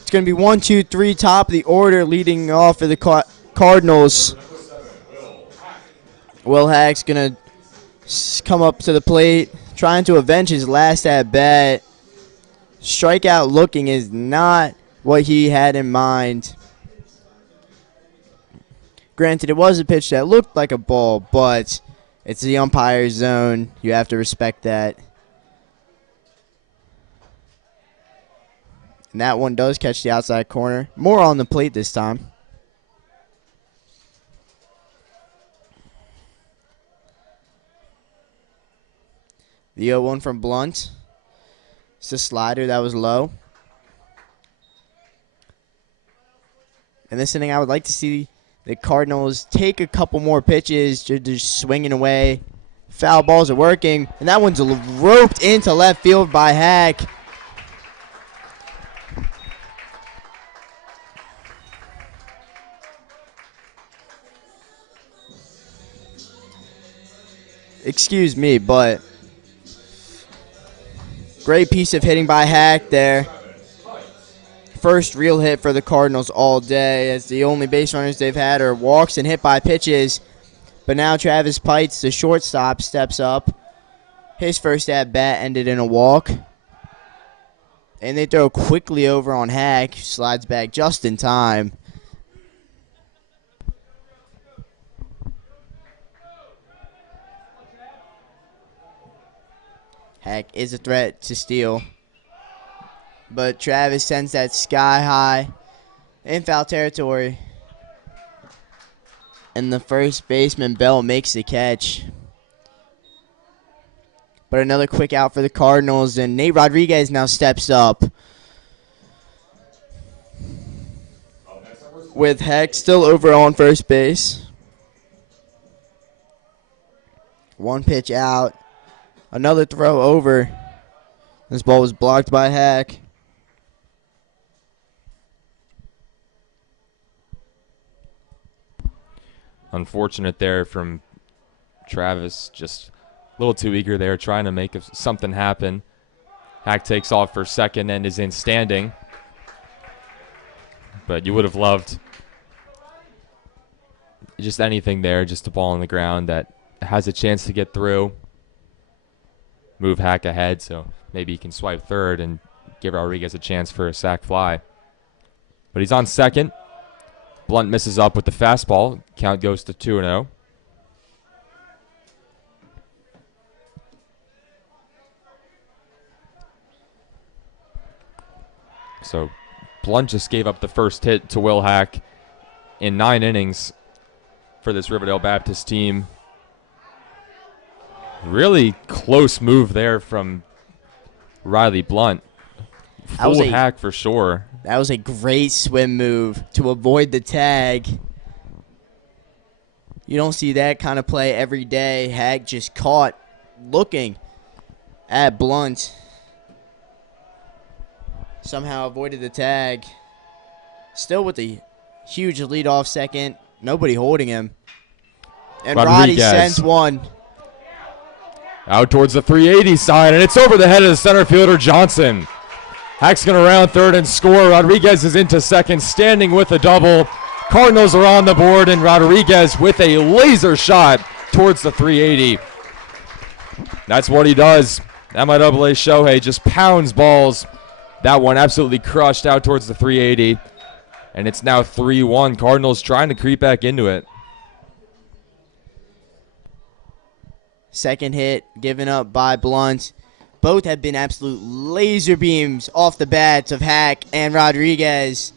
it's going to be 1, 2, 3, top of the order, leading off for the Cardinals. Will Hack's going to come up to the plate, trying to avenge his last at-bat. Strikeout looking is not what he had in mind. Granted, it was a pitch that looked like a ball, but it's the umpire's zone. You have to respect that. And that one does catch the outside corner. More on the plate this time. The 0-1 from Blunt. It's a slider that was low. In this inning, I would like to see the Cardinals take a couple more pitches, just swinging away. Foul balls are working, and that one's roped into left field by Hack. Excuse me, but great piece of hitting by Hack there. First real hit for the Cardinals all day, as the only base runners they've had are walks and hit by pitches. But now Travis Pites, the shortstop, steps up. His first at-bat ended in a walk. And they throw quickly over on Hack, who slides back just in time. Hack is a threat to steal. but Travis sends that sky high in foul territory. And the first baseman, Bell, makes the catch. But another quick out for the Cardinals, and Nate Rodriguez now steps up. With Heck still over on first base. One pitch out. Another throw over. This ball was blocked by Heck. Unfortunate there from Travis. Just a little too eager there, trying to make something happen. Hack takes off for second and is in standing. But you would have loved just anything there, just a ball on the ground that has a chance to get through. Move Hack ahead, so maybe he can swipe third and give Rodriguez a chance for a sac fly. But he's on second. Blunt misses up with the fastball. Count goes to 2-0. So Blunt just gave up the first hit to Will Hack in 9 innings for this Riverdale Baptist team. Really close move there from Riley Blunt. Fooled Hack for sure. That was a great swim move to avoid the tag. You don't see that kind of play every day. Hack just caught looking at Blunt. Somehow avoided the tag. Still with a huge lead off second. Nobody holding him. And Roddy sends one. Out towards the 380 side, and it's over the head of the center fielder, Johnson. Hack's going to round third and score. Rodriguez is into second, standing with a double. Cardinals are on the board, and Rodriguez with a laser shot towards the 380. That's what he does. MIAA Shohei just pounds balls. That one absolutely crushed out towards the 380. And it's now 3-1. Cardinals trying to creep back into it. Second hit given up by Blunt. Both have been absolute laser beams off the bats of Hack and Rodriguez.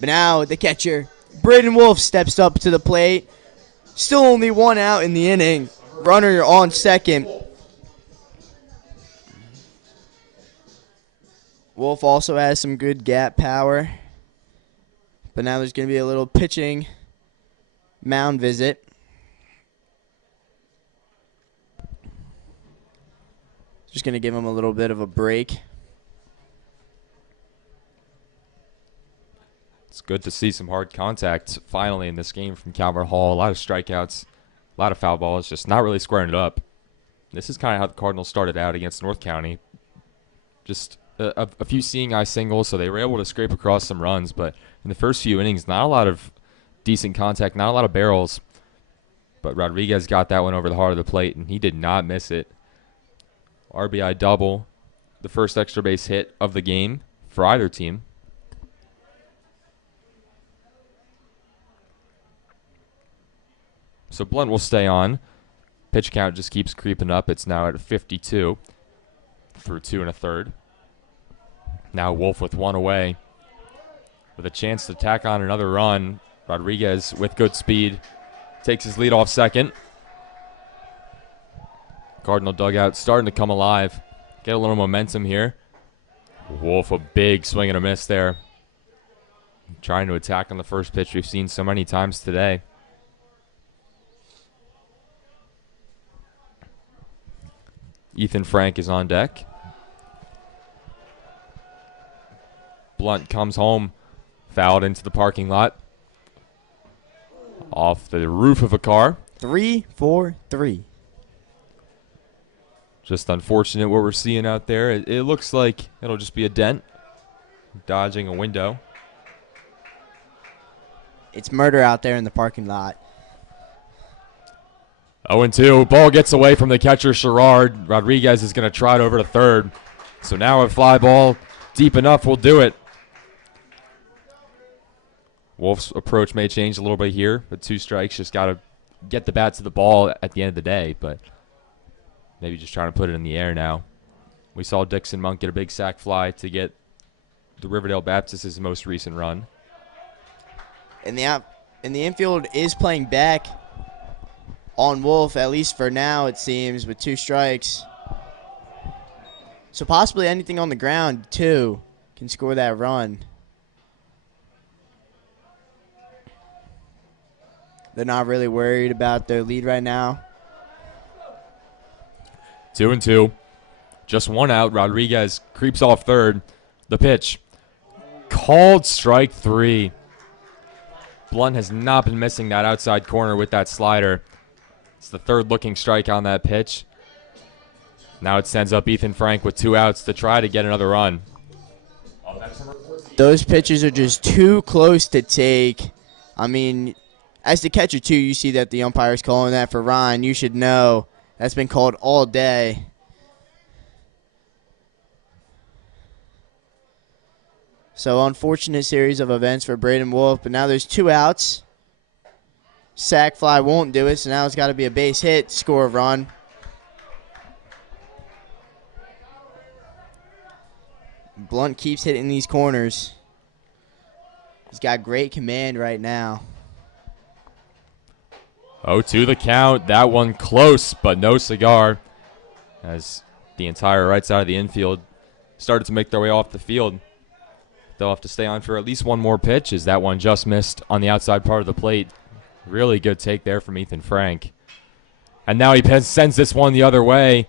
But now the catcher, Braden Wolf, steps up to the plate. Still only one out in the inning. Runner on second. Wolf also has some good gap power. But now there's going to be a little pitching mound visit. Just going to give him a little bit of a break. It's good to see some hard contact finally in this game from Calvert Hall. A lot of strikeouts, a lot of foul balls, just not really squaring it up. This is kind of how the Cardinals started out against North County. Just a few seeing eye singles, so they were able to scrape across some runs. But in the first few innings, not a lot of decent contact, not a lot of barrels. But Rodriguez got that one over the heart of the plate, and he did not miss it. RBI double, the first extra base hit of the game for either team. So Blunt will stay on. Pitch count just keeps creeping up. It's now at 52 through 2 1/3. Now Wolf with one away with a chance to tack on another run. Rodriguez with good speed takes his lead off second. Cardinal dugout starting to come alive. Get a little momentum here. Wolf, a big swing and a miss there. Trying to attack on the first pitch we've seen so many times today. Ethan Frank is on deck. Blunt comes home, fouled into the parking lot. Off the roof of a car. 3-4-3. Just unfortunate what we're seeing out there. It looks like it'll just be a dent. Dodging a window. It's murder out there in the parking lot. 0-2. Ball gets away from the catcher, Sherrard. Rodriguez is going to trot over to third. So now a fly ball deep enough will do it. Wolf's approach may change a little bit here, but 2 strikes. Just got to get the bat to the ball at the end of the day, but maybe just trying to put it in the air now. We saw Dixon Monk get a big sac fly to get the Riverdale Baptist's most recent run. And the infield is playing back on Wolf, at least for now, it seems, with 2 strikes. So possibly anything on the ground, too, can score that run. They're not really worried about their lead right now. 2-2. Just 1 out. Rodriguez creeps off third. The pitch. Called strike 3. Blunt has not been missing that outside corner with that slider. It's the 3rd looking strike on that pitch. Now it sends up Ethan Frank with 2 outs to try to get another run. Those pitches are just too close to take. I mean, as the catcher, too, you see that the umpire's calling that for Ryan. You should know that's been called all day. So unfortunate series of events for Braden Wolf, but now there's 2 outs. Sack fly won't do it, so now it's got to be a base hit to score a run. Blunt keeps hitting these corners. He's got great command right now. 0-2 the count. That one close, but no cigar. As the entire right side of the infield started to make their way off the field. They'll have to stay on for at least one more pitch, as that one just missed on the outside part of the plate. Really good take there from Ethan Frank. And now he sends this one the other way.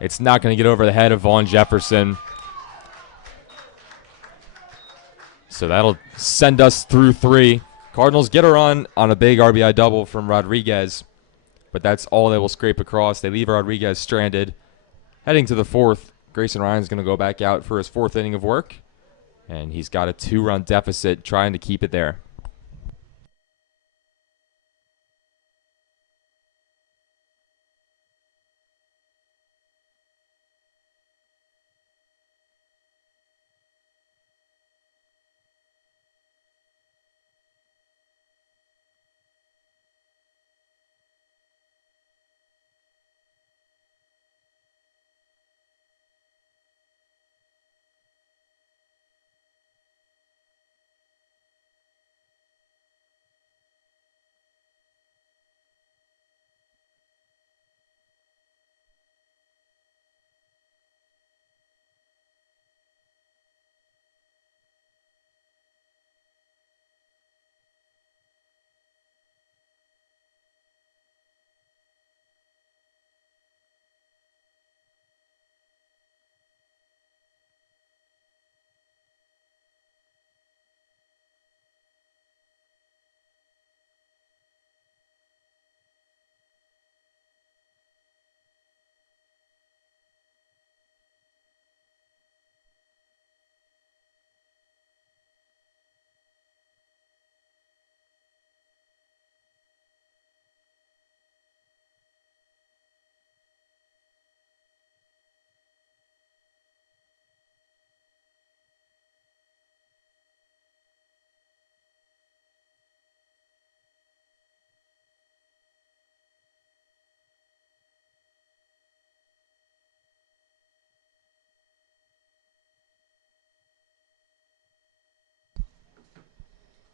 It's not going to get over the head of Vaughn Jefferson. So that'll send us through 3. Cardinals get a run on a big RBI double from Rodriguez, but that's all they will scrape across. They leave Rodriguez stranded. Heading to the 4th, Grayson Ryan's going to go back out for his 4th inning of work, and he's got a 2-run deficit trying to keep it there.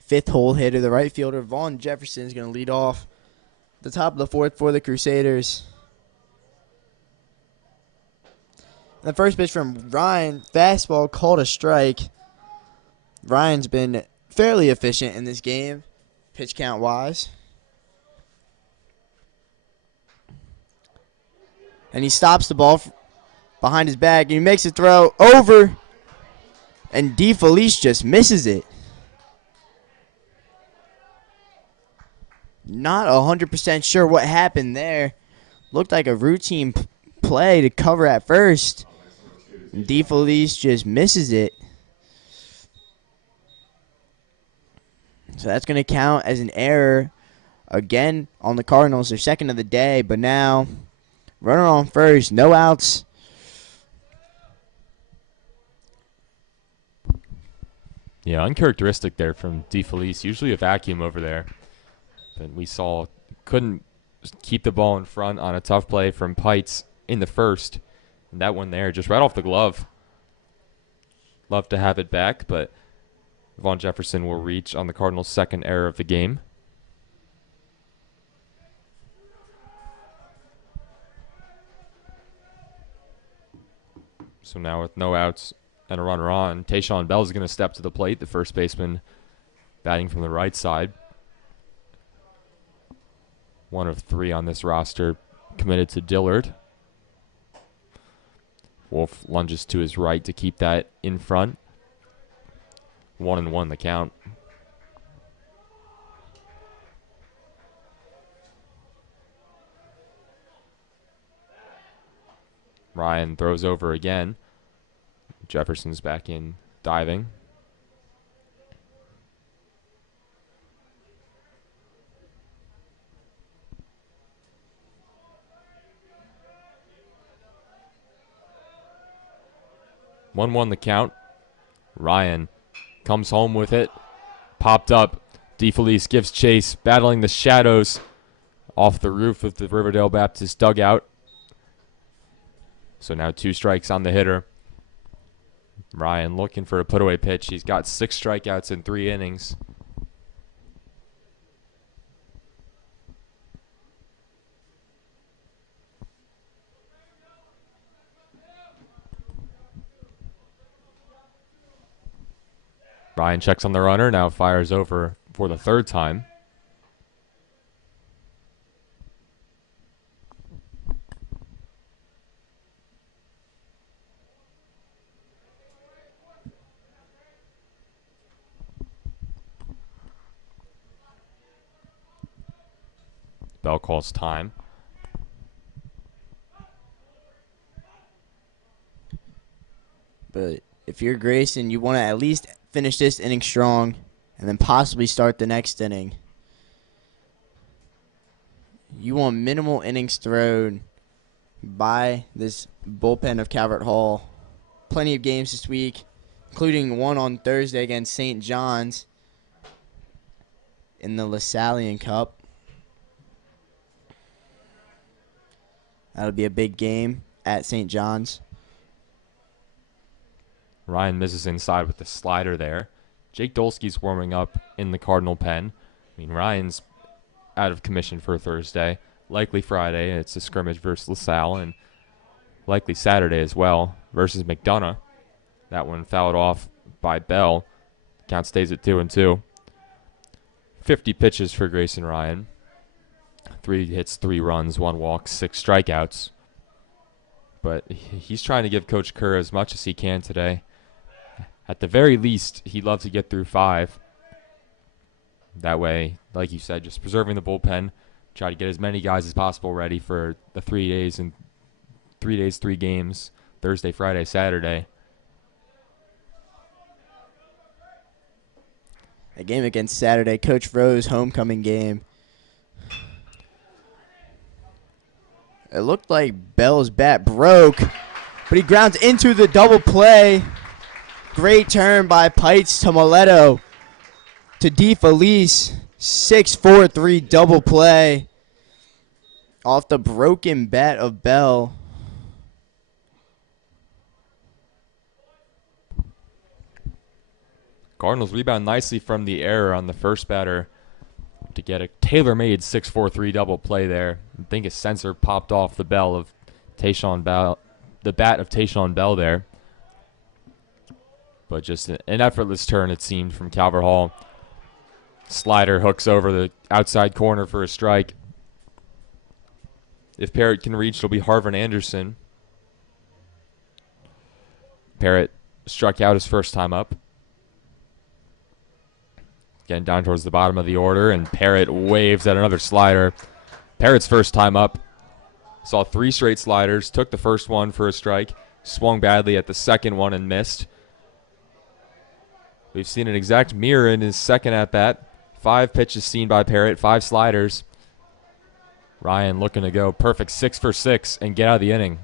Fifth hole hitter, the right fielder, Vaughn Jefferson, is going to lead off the top of the 4th for the Crusaders. The first pitch from Ryan, fastball called a strike. Ryan's been fairly efficient in this game, pitch count wise. And he stops the ball behind his back, and he makes a throw over, and DeFelice just misses it. Not 100% sure what happened there. Looked like a routine play to cover at first. DeFelice just misses it. So that's going to count as an error again on the Cardinals. Their 2nd of the day, but now runner on first, no outs. Yeah, uncharacteristic there from DeFelice. Usually a vacuum over there. But we saw couldn't keep the ball in front on a tough play from Pites in the 1st. And that one there, just right off the glove. love to have it back, but Vaughn Jefferson will reach on the Cardinals' second error of the game. So now with no outs and a runner on, Tayshawn Bell is going to step to the plate, the first baseman batting from the right side. One of three on this roster committed to Dillard. Wolf lunges to his right to keep that in front. 1-1 the count. Ryan throws over again. Jefferson's back in diving. One the count. Ryan comes home with it. Popped up. DeFelice gives chase, battling the shadows off the roof of the Riverdale Baptist dugout. So now 2 strikes on the hitter. Ryan looking for a put-away pitch. He's got 6 strikeouts in 3 innings. Ryan checks on the runner, now fires over for the 3rd time. Bell calls time. But if you're Grayson, you want to at least finish this inning strong and then possibly start the next inning. You want minimal innings thrown by this bullpen of Calvert Hall. Plenty of games this week, including one on Thursday against St. John's in the LaSallian Cup. That'll be a big game at St. John's. Ryan misses inside with the slider there. Jake Dolsky's warming up in the Cardinal pen. I mean, Ryan's out of commission for Thursday. Likely Friday. It's a scrimmage versus LaSalle, and likely Saturday as well versus McDonough. That one fouled off by Bell. Count stays at 2-2. 50 pitches for Grayson Ryan. 3 hits, 3 runs, 1 walk, 6 strikeouts. But he's trying to give Coach Kerr as much as he can today. At the very least, he'd love to get through 5. That way, like you said, just preserving the bullpen. Try to get as many guys as possible ready for the 3 days and 3 days, 3 games. Thursday, Friday, Saturday. A game against Saturday, Coach Rose homecoming game. It looked like Bell's bat broke, but he grounds into the double play. Great turn by Pites to Mileto to DeFelice. 6-4-3 double play off the broken bat of Bell. Cardinals rebound nicely from the error on the first batter to get a tailor-made 6-4-3 double play there. I think a sensor popped off the bell of Tayshawn Bell, the bat of Tayshawn Bell there. But just an effortless turn, it seemed, from Calvert Hall. Slider hooks over the outside corner for a strike. If Parrott can reach, it'll be Harvin Anderson. Parrott struck out his first time up. Getting down towards the bottom of the order, and Parrott waves at another slider. Parrott's first time up. Saw 3 straight sliders, took the first one for a strike, swung badly at the second one and missed. We've seen an exact mirror in his second at-bat. 5 pitches seen by Parrott, 5 sliders. Ryan looking to go perfect 6 for 6 and get out of the inning.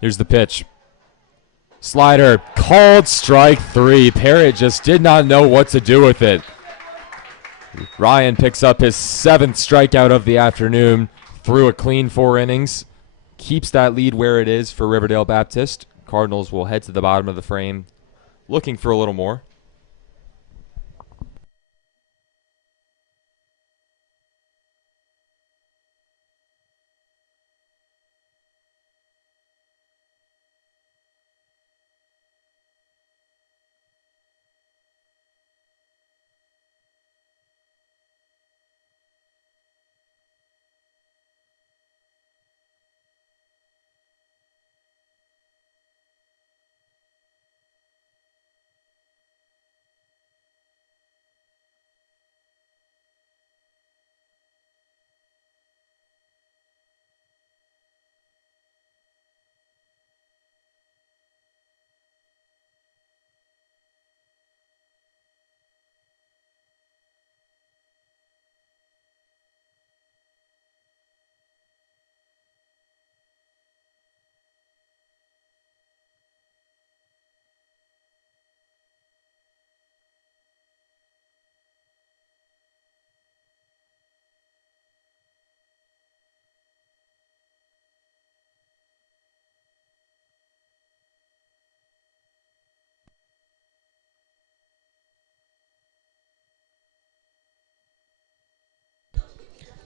Here's the pitch. Slider, called strike 3. Parrott just did not know what to do with it. Ryan picks up his 7th strikeout of the afternoon through a clean 4 innings. Keeps that lead where it is for Riverdale Baptist. Cardinals will head to the bottom of the frame, looking for a little more.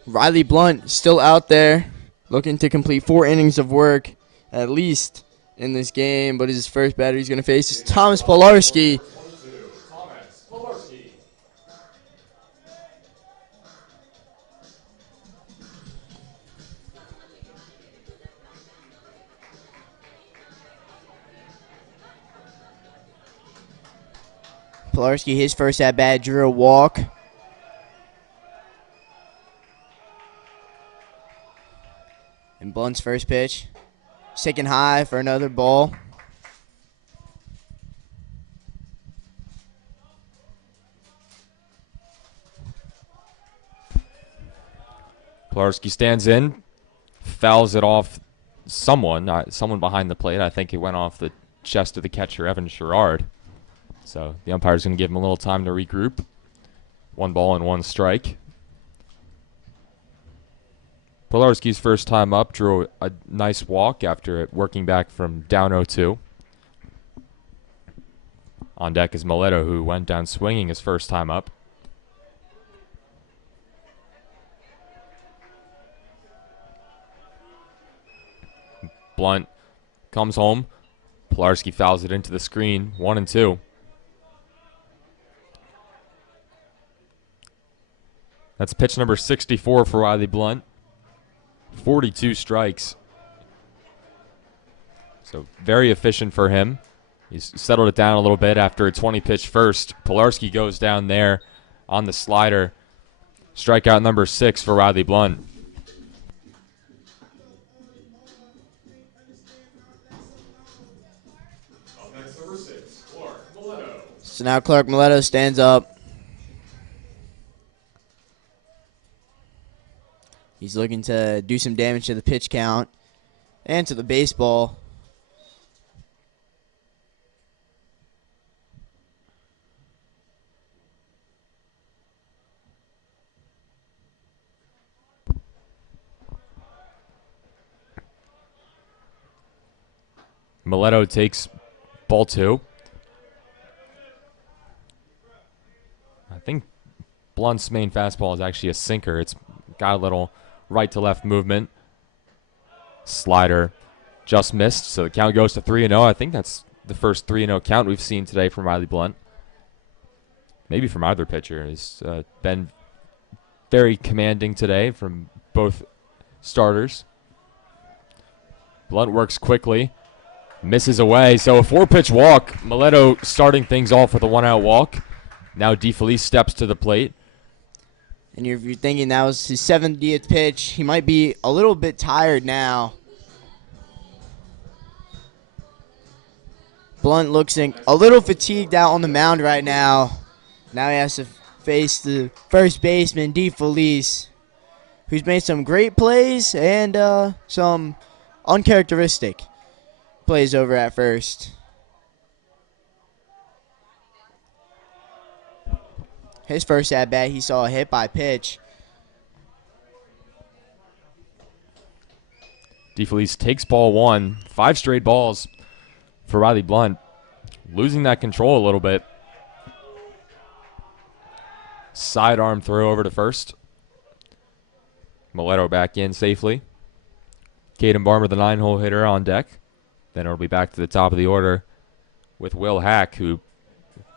Riley Blunt still out there looking to complete 4 innings of work at least in this game, but his first batter he's going to face is Thomas Polarski. Polarski, his first at bat, drew a walk. And Blunt's first pitch, taken high for another ball. Polarski stands in, fouls it off someone behind the plate. I think it went off the chest of the catcher, Evan Sherrard. So the umpire's going to give him a little time to regroup. 1 ball and 1 strike. Polarski's first time up drew a nice walk after working back from down 0-2. On deck is Mileto, who went down swinging his first time up. Blunt comes home. Polarski fouls it into the screen. 1-2. That's pitch number 64 for Riley Blunt. 42 strikes. So very efficient for him. He's settled it down a little bit after a 20-pitch first. Polarski goes down there on the slider. Strikeout number 6 for Riley Blunt. So now Clark Mileto stands up. He's looking to do some damage to the pitch count and to the baseball. Mileto takes ball 2. I think Blunt's main fastball is actually a sinker. It's got a little right to left movement. Slider just missed, so the count goes to 3-0. I think that's the first 3-0 count we've seen today from Riley Blunt. Maybe from either pitcher. He's been very commanding today from both starters. Blunt works quickly. Misses away, so a 4-pitch walk. Mileto starting things off with a 1-out walk. Now DeFelice steps to the plate. And if you're thinking that was his 70th pitch, he might be a little bit tired now. Blunt looks a little fatigued out on the mound right now. Now he has to face the first baseman, DeFelice, who's made some great plays and some uncharacteristic plays over at first. His first at-bat, he saw a hit by pitch. DeFelice takes ball 1. 5 straight balls for Riley Blunt. Losing that control a little bit. Sidearm throw over to first. Mileto back in safely. Caden Barmer, the 9-hole hitter, on deck. Then it'll be back to the top of the order with Will Hack, who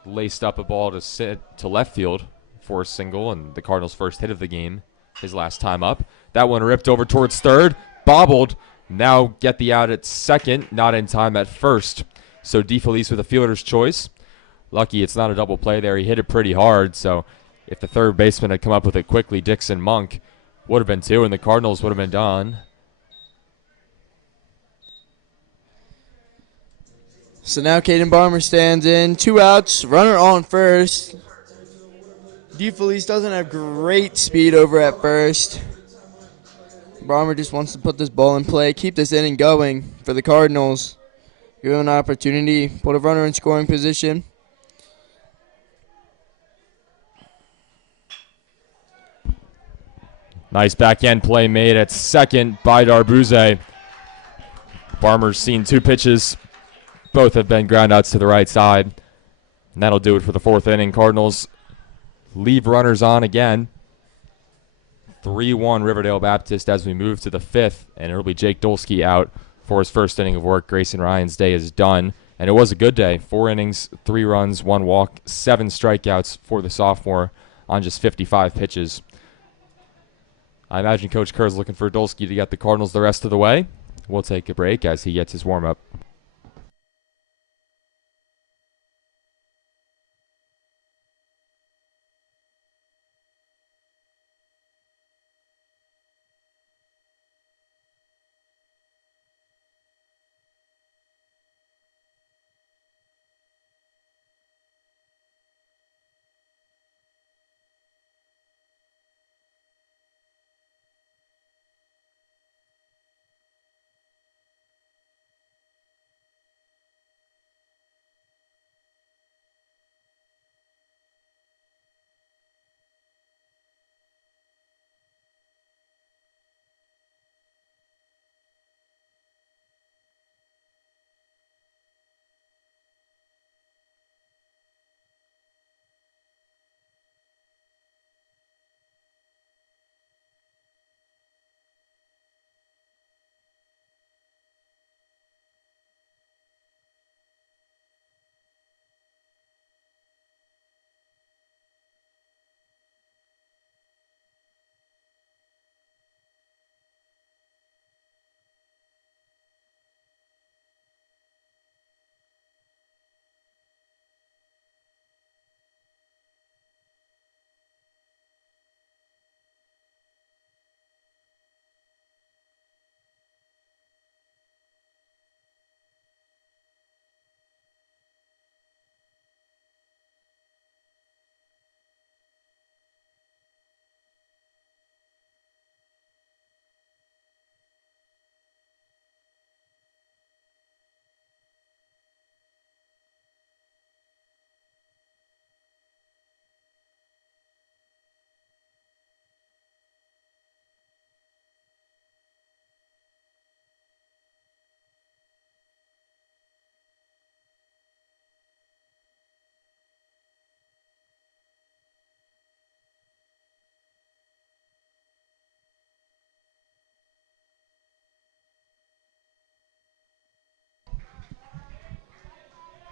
laced up a ball to left field for a single, and the Cardinals' first hit of the game, his last time up. That one ripped over towards third, bobbled. Now get the out at second, not in time at first. So DeFelice with a fielder's choice. Lucky it's not a double play there. He hit it pretty hard, so if the third baseman had come up with it quickly, Dixon Monk would have been two, and the Cardinals would have been done. So now Caden Barmer stands in. 2 outs, runner on first. DeFelice doesn't have great speed over at first. Barmer just wants to put this ball in play, keep this inning going for the Cardinals. Give him an opportunity, put a runner in scoring position. Nice backhand play made at second by Darbuze. Barmer's seen 2 pitches. Both have been ground outs to the right side. And that'll do it for the 4th inning. Cardinals leave runners on again. 3-1 Riverdale Baptist as we move to the 5th. And it'll be Jake Dolsky out for his first inning of work. Grayson Ryan's day is done. And it was a good day. 4 innings, 3 runs, 1 walk, 7 strikeouts for the sophomore on just 55 pitches. I imagine Coach Kerr's looking for Dolsky to get the Cardinals the rest of the way. We'll take a break as he gets his warm-up.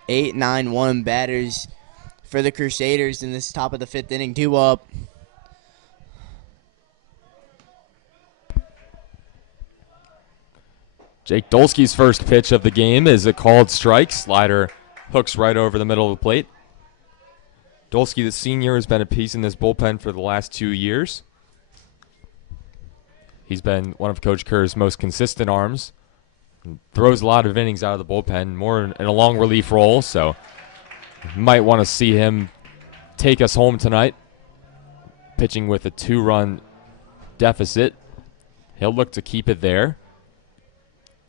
Eight, 9-1 batters for the Crusaders in this top of the 5th inning. 2 up. Jake Dolsky's first pitch of the game is a called strike. Slider hooks right over the middle of the plate. Dolsky, the senior, has been a piece in this bullpen for the last 2 years. He's been one of Coach Kerr's most consistent arms. Throws a lot of innings out of the bullpen, more in a long relief role, so might want to see him take us home tonight. Pitching with a 2-run deficit. He'll look to keep it there.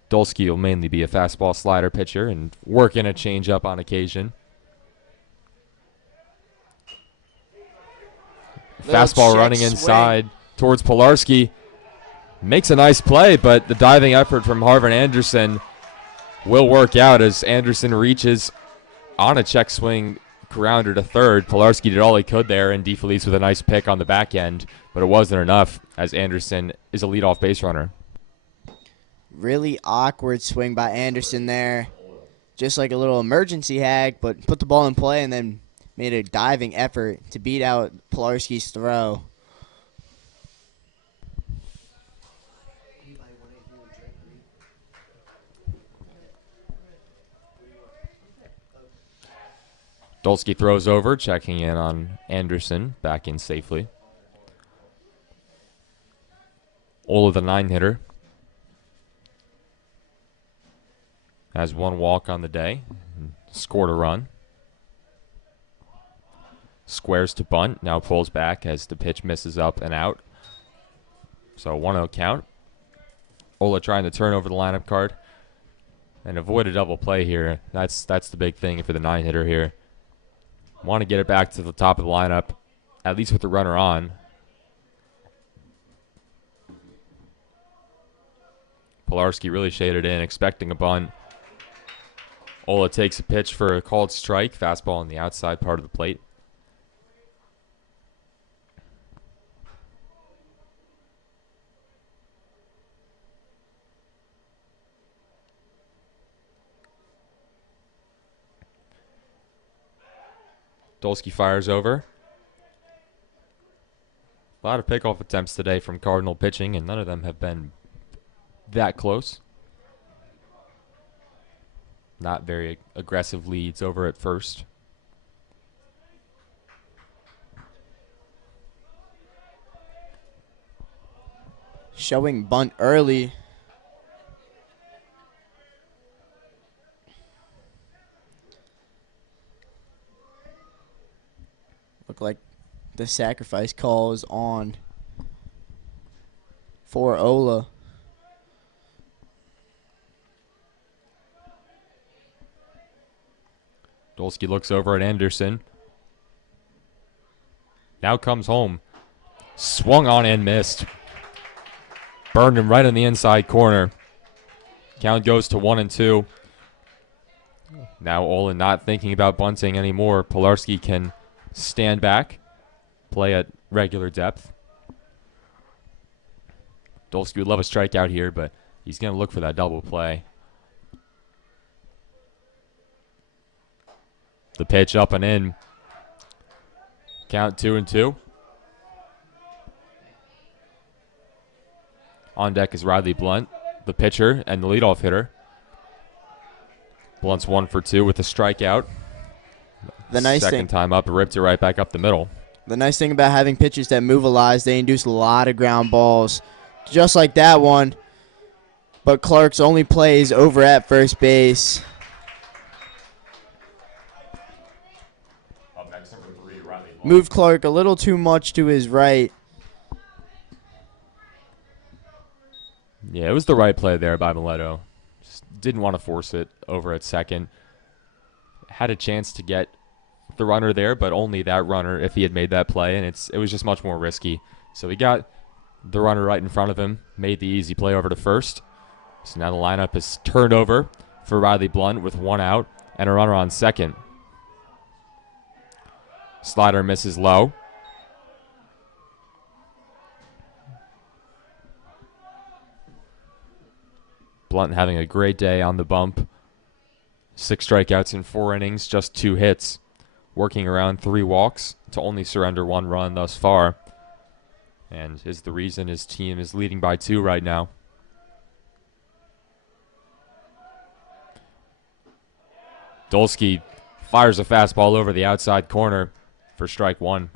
Dolsky will mainly be a fastball slider pitcher and work in a changeup on occasion. Fastball running inside towards Pilarski. Makes a nice play, but the diving effort from Harvin Anderson will work out as Anderson reaches on a check swing grounder to third. Pilarski did all he could there, and DeFelice with a nice pick on the back end, but it wasn't enough as Anderson is a leadoff base runner. Really awkward swing by Anderson there. Just like a little emergency hag, but put the ball in play and then made a diving effort to beat out Pilarski's throw. Dolsky throws over, checking in on Anderson, back in safely. Ola, the 9-hitter, has one walk on the day, scored a run. Squares to bunt, now pulls back as the pitch misses up and out. So 1-0 count. Ola trying to turn over the lineup card and avoid a double play here. That's the big thing for the 9-hitter here. Want to get it back to the top of the lineup, at least with the runner on. Pilarski really shaded in, expecting a bunt. Ola takes a pitch for a called strike, fastball on the outside part of the plate. Dolsky fires over. A lot of pickoff attempts today from Cardinal pitching, and none of them have been that close. Not very aggressive leads over at first. Showing bunt early. Look like the sacrifice call is on for Ola. Dolsky looks over at Anderson. Now comes home. Swung on and missed. Burned him right in the inside corner. Count goes to 1-2. Now Ola not thinking about bunting anymore. Pilarski can stand back, play at regular depth. Dolsky would love a strikeout here, but he's going to look for that double play. The pitch up and in. Count 2-2. On deck is Riley Blunt, the pitcher and the leadoff hitter. Blunt's 1 for 2 with a strikeout. The nice Second time up, ripped it right back up the middle. The nice thing about having pitchers that move a lot is they induce a lot of ground balls, just like that one. But Clark's only plays over at first base. Up next, number 3, Riley Blunt. Moved Clark a little too much to his right. Yeah, it was the right play there by Mileto. Just didn't want to force it over at second. Had a chance to get the runner there, but only that runner if he had made that play, and it was just much more risky. So he got the runner right in front of him, made the easy play over to first. So now the lineup is turned over for Riley Blunt with 1 out and a runner on second. Slider misses low. Blunt having a great day on the bump. 6 strikeouts in 4 innings, just 2 hits. Working around 3 walks to only surrender 1 run thus far. And is the reason his team is leading by 2 right now. Dolsky fires a fastball over the outside corner for strike 1.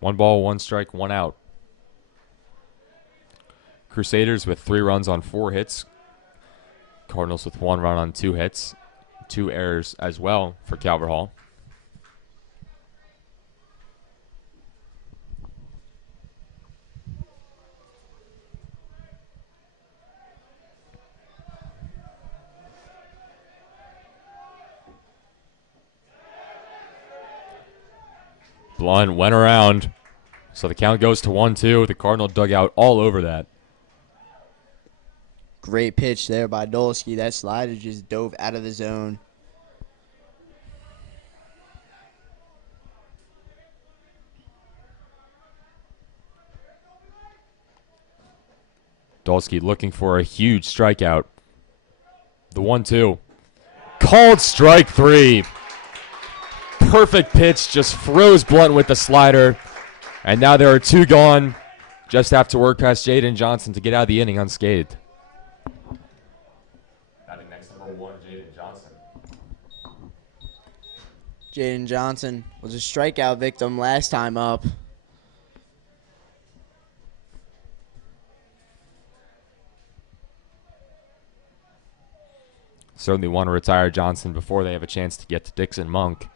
One ball, 1 strike, 1 out. Crusaders with 3 runs on 4 hits. Cardinals with 1 run on 2 hits. 2 errors as well for Calvert Hall. Blunt went around. So the count goes to 1-2. The Cardinal dugout all over that. Great pitch there by Dolsky. That slider just dove out of the zone. Dolsky looking for a huge strikeout. The 1-2. Called strike 3. Perfect pitch. Just froze Blunt with the slider. And now there are 2 gone. Just have to work past Jaden Johnson to get out of the inning unscathed. Batting next, number 1, Jaden Johnson. Jaden Johnson was a strikeout victim last time up. Certainly want to retire Johnson before they have a chance to get to Dixon Monk.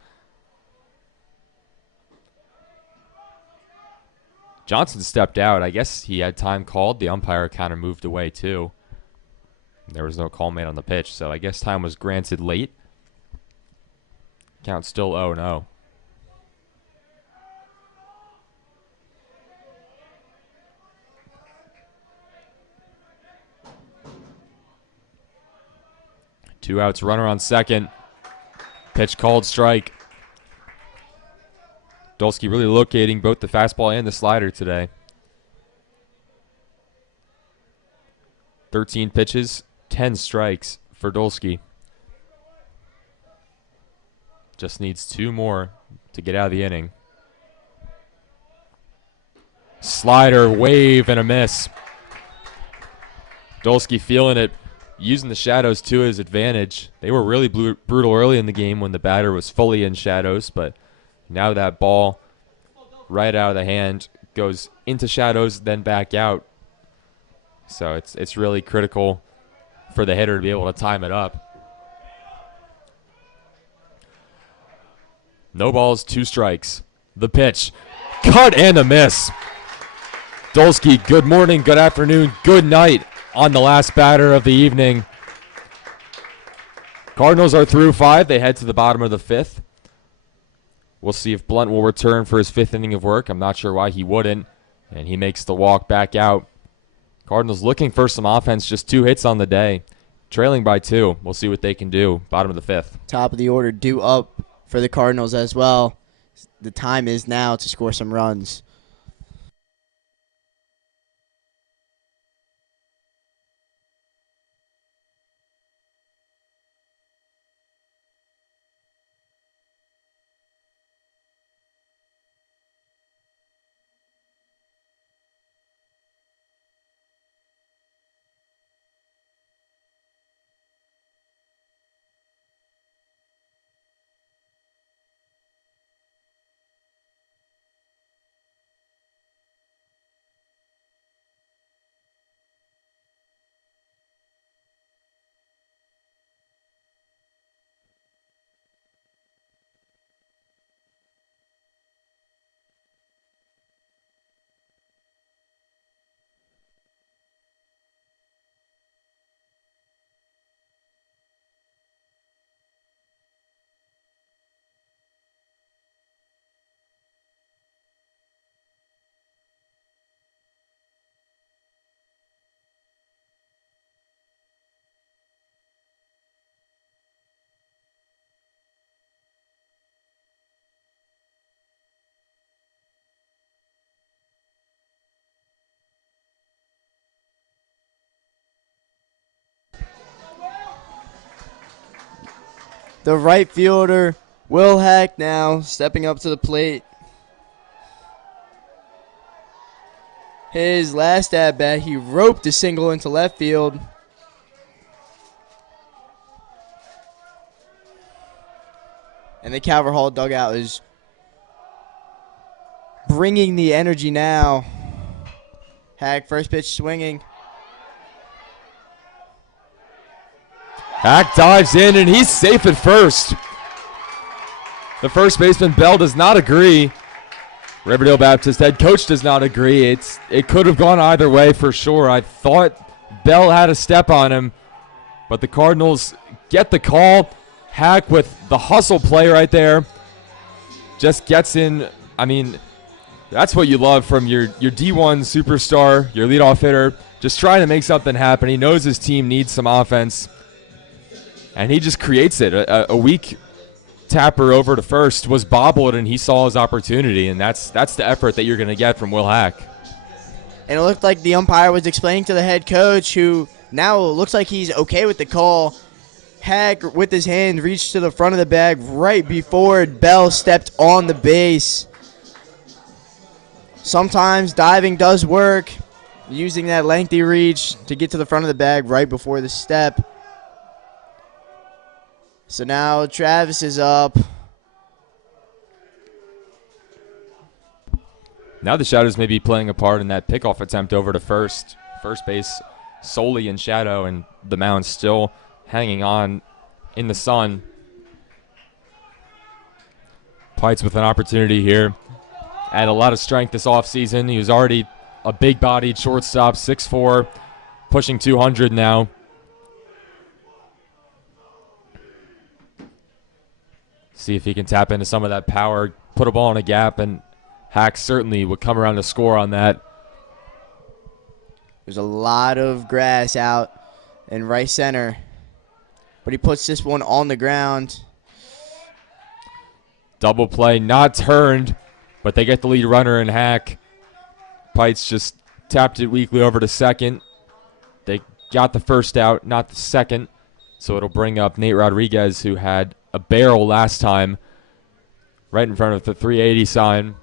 Johnson stepped out. I guess he had time called. The umpire kind of moved away too. There was no call made on the pitch, so I guess time was granted late. Count still 0-0. Two outs, runner on second. Pitch called strike. Dolsky really locating both the fastball and the slider today. 13 pitches, 10 strikes for Dolsky. Just needs 2 more to get out of the inning. Slider, wave, and a miss. Dolsky feeling it, using the shadows to his advantage. They were really brutal early in the game when the batter was fully in shadows, but now that ball right out of the hand goes into shadows, then back out. So it's really critical for the hitter to be able to time it up. No balls, 2 strikes. The pitch, cut and a miss. Dolsky, good morning, good afternoon, good night on the last batter of the evening. Cardinals are through 5. They head to the bottom of the 5th. We'll see if Blunt will return for his 5th inning of work. I'm not sure why he wouldn't. And he makes the walk back out. Cardinals looking for some offense, just 2 hits on the day. Trailing by 2. We'll see what they can do. Bottom of the 5th. Top of the order due up for the Cardinals as well. The time is now to score some runs. The right fielder, Will Hack, now stepping up to the plate. His last at bat, he roped a single into left field. And the Calvert Hall dugout is bringing the energy now. Hack, first pitch swinging. Hack dives in, and he's safe at first. The first baseman, Bell, does not agree. Riverdale Baptist head coach does not agree. It could have gone either way for sure. I thought Bell had a step on him, but the Cardinals get the call. Hack with the hustle play right there. Just gets in I mean, that's what you love from your D1 superstar, your leadoff hitter, just trying to make something happen. He knows his team needs some offense, and he just creates it. A weak tapper over to first was bobbled, and he saw his opportunity, and that's the effort that you're going to get from Will Hack. And it looked like the umpire was explaining to the head coach, who now looks like he's okay with the call. Hack, with his hand, reached to the front of the bag right before Bell stepped on the base. Sometimes diving does work, using that lengthy reach to get to the front of the bag right before the step. So now Travis is up. Now the shadows may be playing a part in that pickoff attempt over to first. First base solely in shadow, and the mound still hanging on in the sun. Pites with an opportunity here. Had a lot of strength this offseason. He was already a big-bodied shortstop, 6'4", pushing 200 now. See if he can tap into some of that power, put a ball in a gap, and Hack certainly would come around to score on that. There's a lot of grass out in right center, but he puts this one on the ground. Double play, not turned, but they get the lead runner in Hack. Pites just tapped it weakly over to second. They got the first out, not the second, so it'll bring up Nate Rodriguez, who had a barrel last time, right in front of the 380 sign.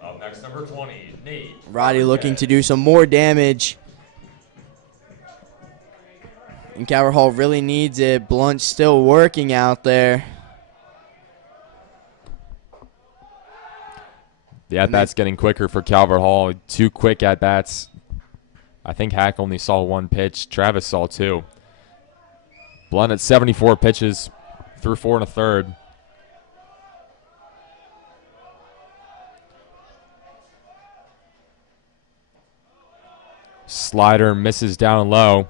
Up next, number 20, Nate. Roddy looking to do some more damage. And Calvert Hall really needs it. Blunt's still working out there. The at-bats getting quicker for Calvert Hall. 2 quick at-bats. I think Hack only saw 1 pitch. Travis saw 2. Blunt at 74 pitches through 4 1/3. Slider misses down low.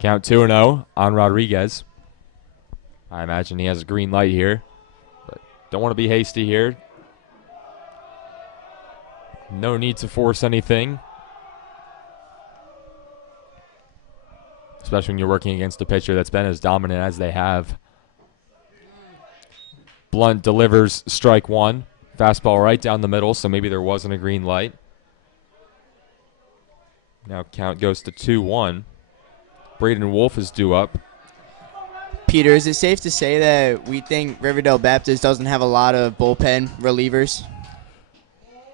Count 2-0 on Rodriguez. I imagine he has a green light here, but don't want to be hasty here. No need to force anything, especially when you're working against a pitcher that's been as dominant as they have. Blunt delivers strike 1. Fastball right down the middle, so maybe there wasn't a green light. Now count goes to 2-1. Braden Wolf is due up. Peter, is it safe to say that we think Riverdale Baptist doesn't have a lot of bullpen relievers?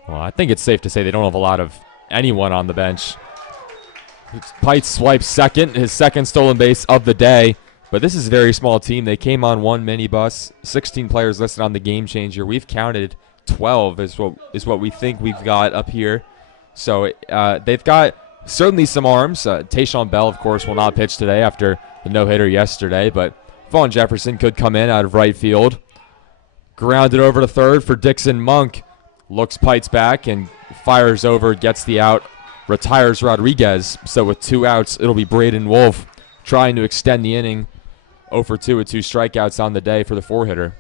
Well, I think it's safe to say they don't have a lot of anyone on the bench. Pites swipes second, his second stolen base of the day. But this is a very small team. They came on 1 minibus, 16 players listed on the game changer. We've counted 12 is what we think we've got up here. So they've got certainly some arms. Tayshawn Bell, of course, will not pitch today after the no-hitter yesterday, but Vaughn Jefferson could come in out of right field. Grounded over to third for Dixon Monk. Looks Pites back and fires over, gets the out, retires Rodriguez. So with 2 outs, it'll be Braden Wolf trying to extend the inning. 0 for 2 with 2 strikeouts on the day for the 4-hitter.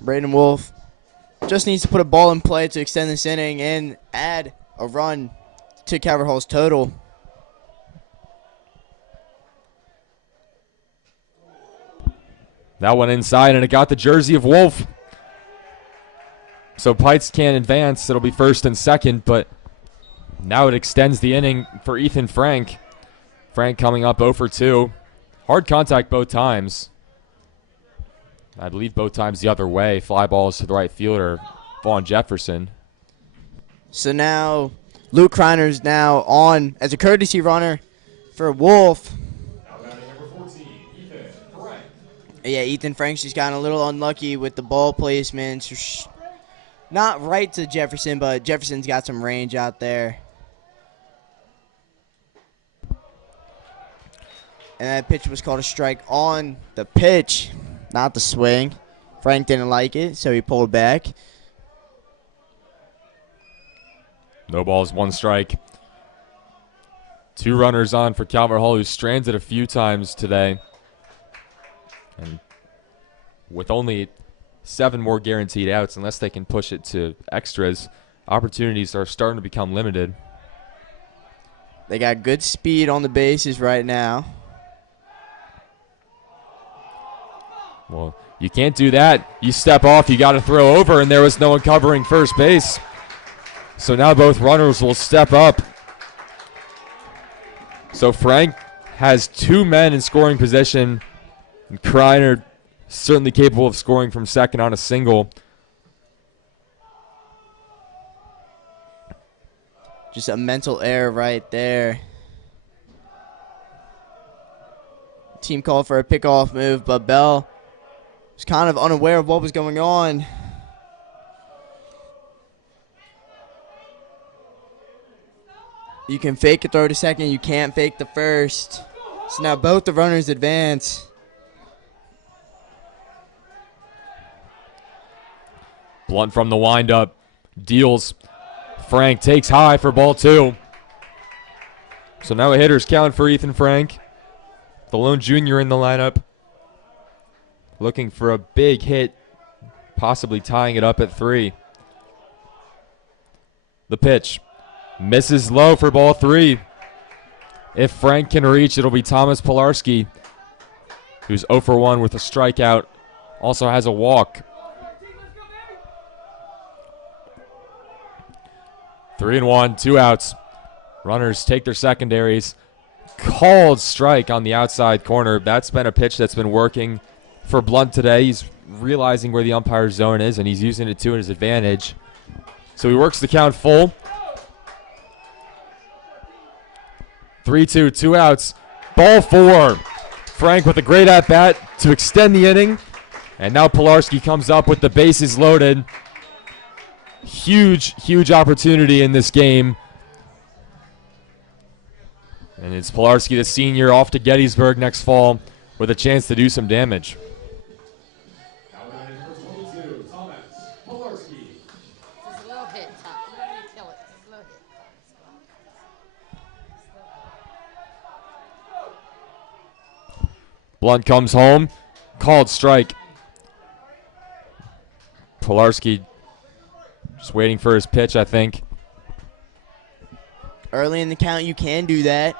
Braden Wolf just needs to put a ball in play to extend this inning and add a run to Calvert Hall's total. That one inside, and it got the jersey of Wolf. So Pites can't advance. It'll be first and second, but now it extends the inning for Ethan Frank. Frank coming up 0 for 2. Hard contact both times. I believe both times the other way. Fly balls to the right fielder, Vaughn Jefferson. So now Luke Kreiner's now on as a courtesy runner for Wolf. Yeah, Ethan Frank's just gotten a little unlucky with the ball placements. Not right to Jefferson, but Jefferson's got some range out there. And that pitch was called a strike on the pitch, not the swing. Frank didn't like it, so he pulled back. No balls, 1 strike. 2 runners on for Calvert Hall, who's stranded a few times today. And with only 7 more guaranteed outs, unless they can push it to extras, opportunities are starting to become limited. They got good speed on the bases right now. Well, you can't do that. You step off, you got to throw over, and there was no one covering first base. So now both runners will step up. So Frank has 2 men in scoring position. And Kreiner certainly capable of scoring from second on a single. Just a mental error right there. Team called for a pickoff move, but Bell was kind of unaware of what was going on. You can fake a throw to second. You can't fake the first. So now both the runners advance. Blunt from the windup. Deals. Frank takes high for ball 2. So now a hitter's count for Ethan Frank. The lone junior in the lineup. Looking for a big hit. Possibly tying it up at 3. The pitch. Misses low for ball 3. If Frank can reach, it'll be Thomas Pilarski, who's 0 for 1 with a strikeout. Also has a walk. 3-1, 2 outs. Runners take their secondaries. Called strike on the outside corner. That's been a pitch that's been working for Blunt today. He's realizing where the umpire's zone is, and he's using it to his advantage. So he works the count full. 3-2, 2 outs. Ball 4. Frank with a great at-bat to extend the inning. And now Pilarski comes up with the bases loaded. Huge, huge opportunity in this game. And it's Pilarski, the senior, off to Gettysburg next fall with a chance to do some damage. This is a low hit, Tom. You don't need to kill it. It's a low hit. Blunt comes home. Called strike. Pilarski just waiting for his pitch, I think. Early in the count, you can do that.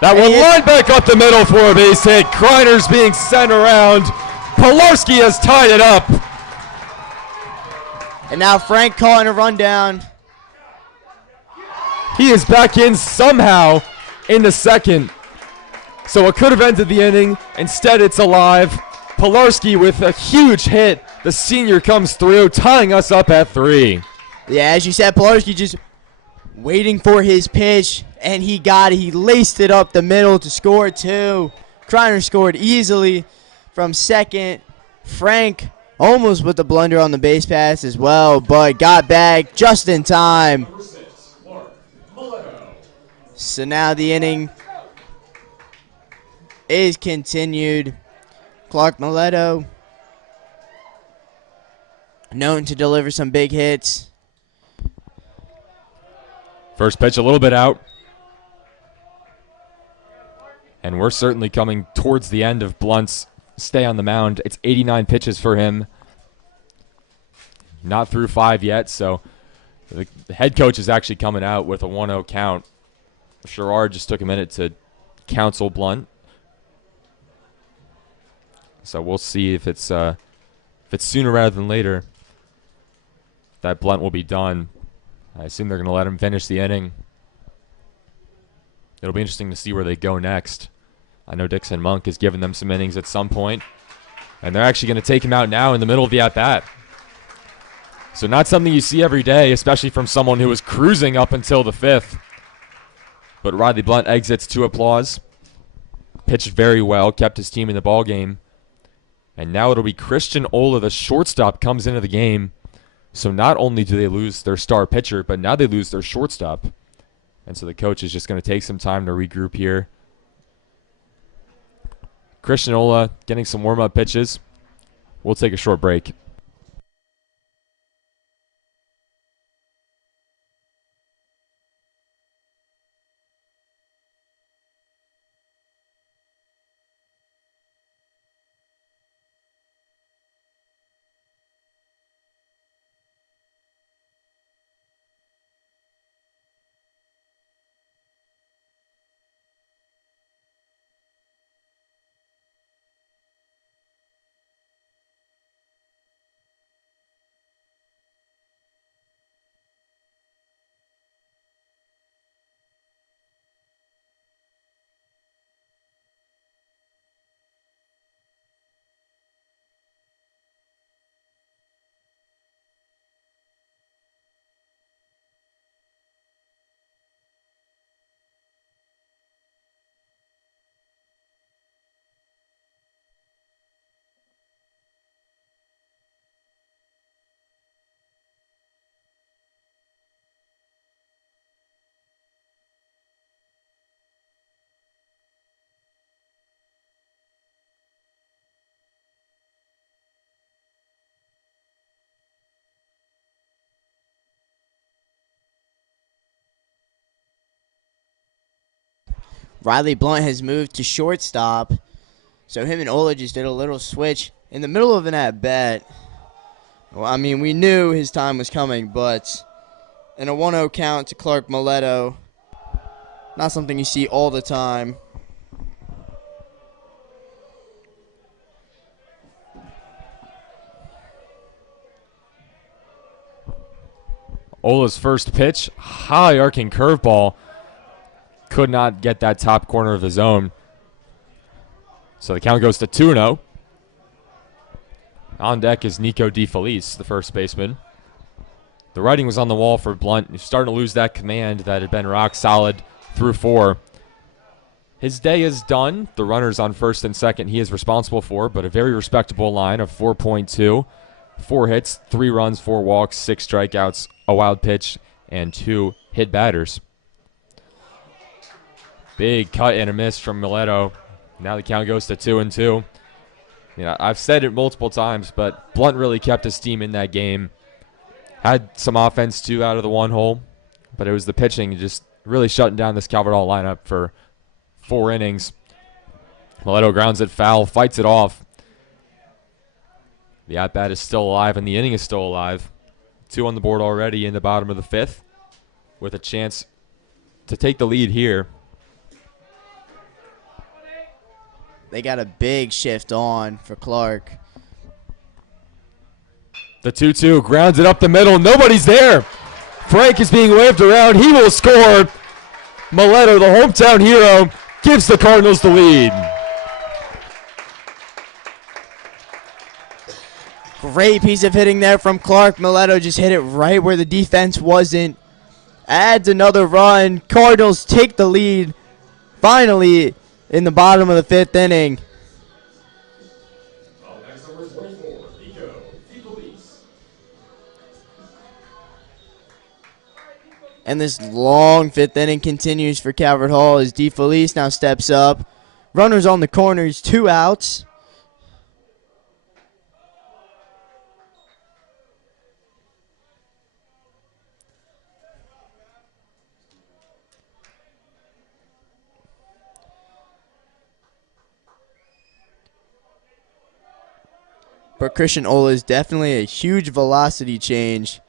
That one lined back up the middle for a base hit. Kreiner's being sent around. Pilarski has tied it up. And now Frank calling a rundown. He is back in somehow in the second. So it could have ended the inning. Instead, it's alive. Pilarski with a huge hit. The senior comes through, tying us up at 3. Yeah, as you said, Pilarski just waiting for his pitch, and he got it. He laced it up the middle to score 2. Kreiner scored easily from second. Frank almost with the blunder on the base pass as well, but got back just in time. So now the inning is continued. Clark Mileto, known to deliver some big hits. First pitch a little bit out. And we're certainly coming towards the end of Blunt's stay on the mound. It's 89 pitches for him. Not through 5 yet, so the head coach is actually coming out with a 1-0 count. Sherrard just took a minute to counsel Blunt. So we'll see if it's sooner rather than later that Blunt will be done. I assume they're going to let him finish the inning. It'll be interesting to see where they go next. I know Dixon Monk has given them some innings at some point, and they're actually going to take him out now in the middle of the at-bat. So not something you see every day, especially from someone who was cruising up until the 5th. But Riley Blunt exits to applause. Pitched very well, kept his team in the ball game. And now it'll be Christian Ola, the shortstop, comes into the game. So not only do they lose their star pitcher, but now they lose their shortstop. And so the coach is just going to take some time to regroup here. Christian Ola getting some warm-up pitches. We'll take a short break. Riley Blunt has moved to shortstop. So him and Ola just did a little switch in the middle of an at-bat. Well, I mean, we knew his time was coming, but in a 1-0 count to Clark Mileto, not something you see all the time. Ola's first pitch, high arcing curveball. Could not get that top corner of the zone. So the count goes to 2-0. On deck is Nico DeFelice, the first baseman. The writing was on the wall for Blunt. He's starting to lose that command that had been rock solid through 4. His day is done. The runners on first and second he is responsible for, but a very respectable line of 4.2. 4 hits, 3 runs, 4 walks, 6 strikeouts, a wild pitch, and 2 hit batters. Big cut and a miss from Mileto. Now the count goes to 2-2. You know, I've said it multiple times, but Blunt really kept his team in that game. Had some offense too out of the 1 hole, but it was the pitching just really shutting down this Calvert Hall lineup for 4 innings. Mileto grounds it foul, fights it off. The at-bat is still alive, and the inning is still alive. 2 on the board already in the bottom of the 5th, with a chance to take the lead here. They got a big shift on for Clark. The 2-2 grounds it up the middle. Nobody's there. Frank is being waved around. He will score. Mileto, the hometown hero, gives the Cardinals the lead. Great piece of hitting there from Clark. Mileto just hit it right where the defense wasn't. Adds another run. Cardinals take the lead. Finally, in the bottom of the 5th inning. And this long 5th inning continues for Calvert Hall as DeFelice now steps up. Runners on the corners, 2 outs. But Christian Ola is definitely a huge velocity change.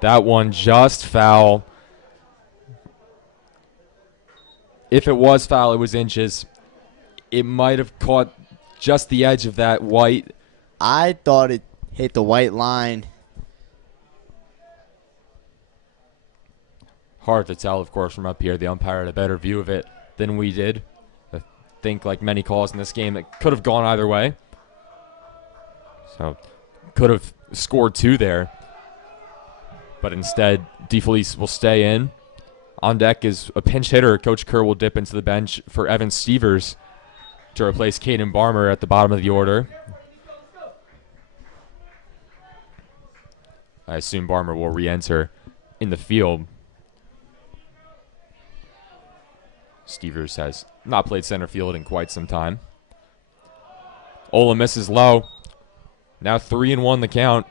That one just foul. If it was foul, it was inches. It might have caught just the edge of that white. I thought it hit the white line. Hard to tell, of course, from up here. The umpire had a better view of it than we did. I think, like many calls in this game, it could have gone either way. So, could have scored 2 there. But instead, DeFelice will stay in. On deck is a pinch hitter. Coach Kerr will dip into the bench for Evan Stevers to replace Caden Barmer at the bottom of the order. I assume Barmer will re-enter in the field. Stevers has not played center field in quite some time. Ola misses low. Now 3-1 the count.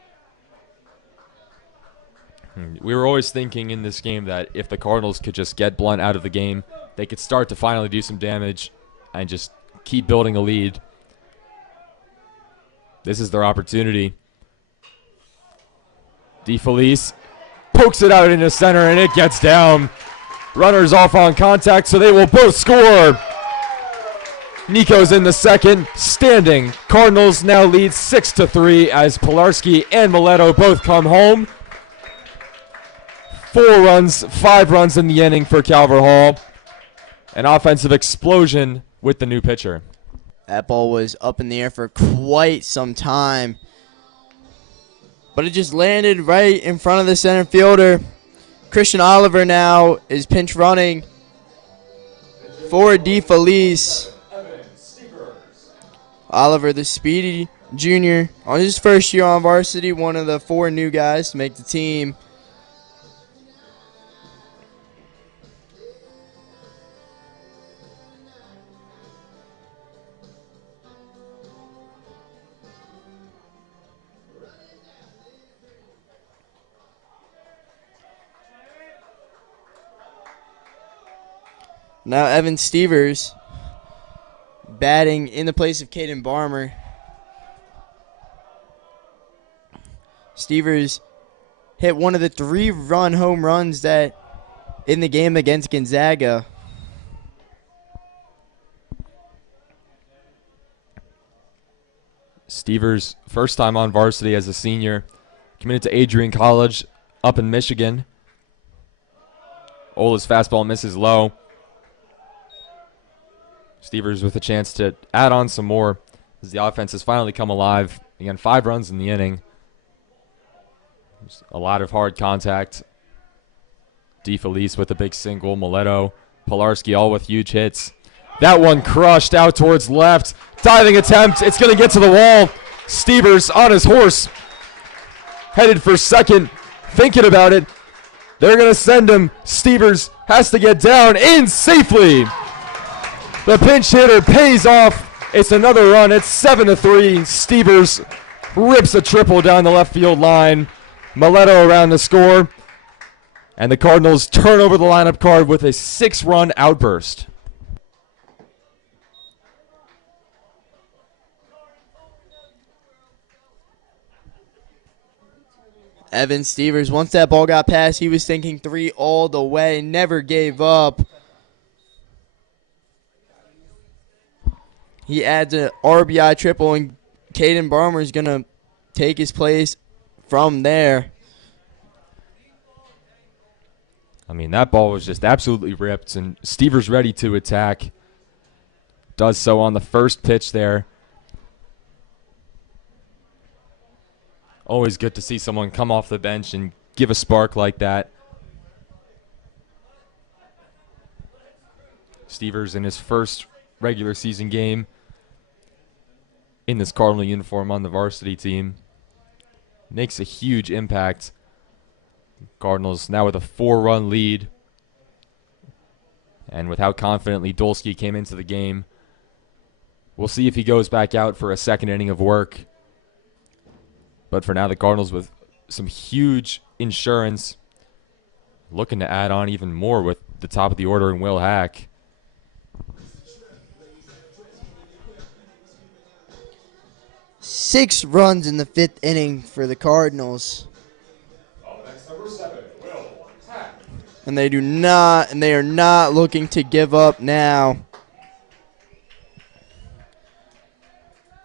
We were always thinking in this game that if the Cardinals could just get Blunt out of the game, they could start to finally do some damage and just keep building a lead. This is their opportunity. DeFelice pokes it out into center, and it gets down. Runners off on contact, so they will both score. Nico's in the second, standing. Cardinals now lead 6-3 as Pilarski and Mileto both come home. 5 runs in the inning for Calvert Hall. An offensive explosion with the new pitcher. That ball was up in the air for quite some time, but it just landed right in front of the center fielder. Christian Oliver now is pinch running for DeFelice. Oliver, the speedy junior, on his first year on varsity, one of the 4 new guys to make the team. Now Evan Stevers batting in the place of Caden Barmer. Stevers hit one of the 3-run home runs that in the game against Gonzaga. Stevers, first time on varsity as a senior, committed to Adrian College up in Michigan. Ola's fastball misses low. Stevers with a chance to add on some more as the offense has finally come alive. Again, 5 runs in the inning. There's a lot of hard contact. DeFelice with a big single. Mileto, Pilarski all with huge hits. That one crushed out towards left. Diving attempt. It's going to get to the wall. Stevers on his horse. Headed for second. Thinking about it. They're going to send him. Stevers has to get down in safely. The pinch hitter pays off. It's another run. It's 7-3. Stevers rips a triple down the left field line. Mileto around the score. And the Cardinals turn over the lineup card with a 6-run outburst. Evan Stevers, once that ball got past, he was thinking 3 all the way, never gave up. He adds an RBI triple, and Caden Barmer is going to take his place from there. I mean, that ball was just absolutely ripped, and Stevers ready to attack. Does so on the first pitch there. Always good to see someone come off the bench and give a spark like that. Stevers in his first regular season game in this Cardinal uniform on the varsity team makes a huge impact. Cardinals now with a 4-run lead, and with how confidently Dolsky came into the game, we'll see if he goes back out for a second inning of work. But for now, the Cardinals with some huge insurance, looking to add on even more with the top of the order in Will Hack. Six runs in the 5th inning for the Cardinals. And they are not looking to give up now.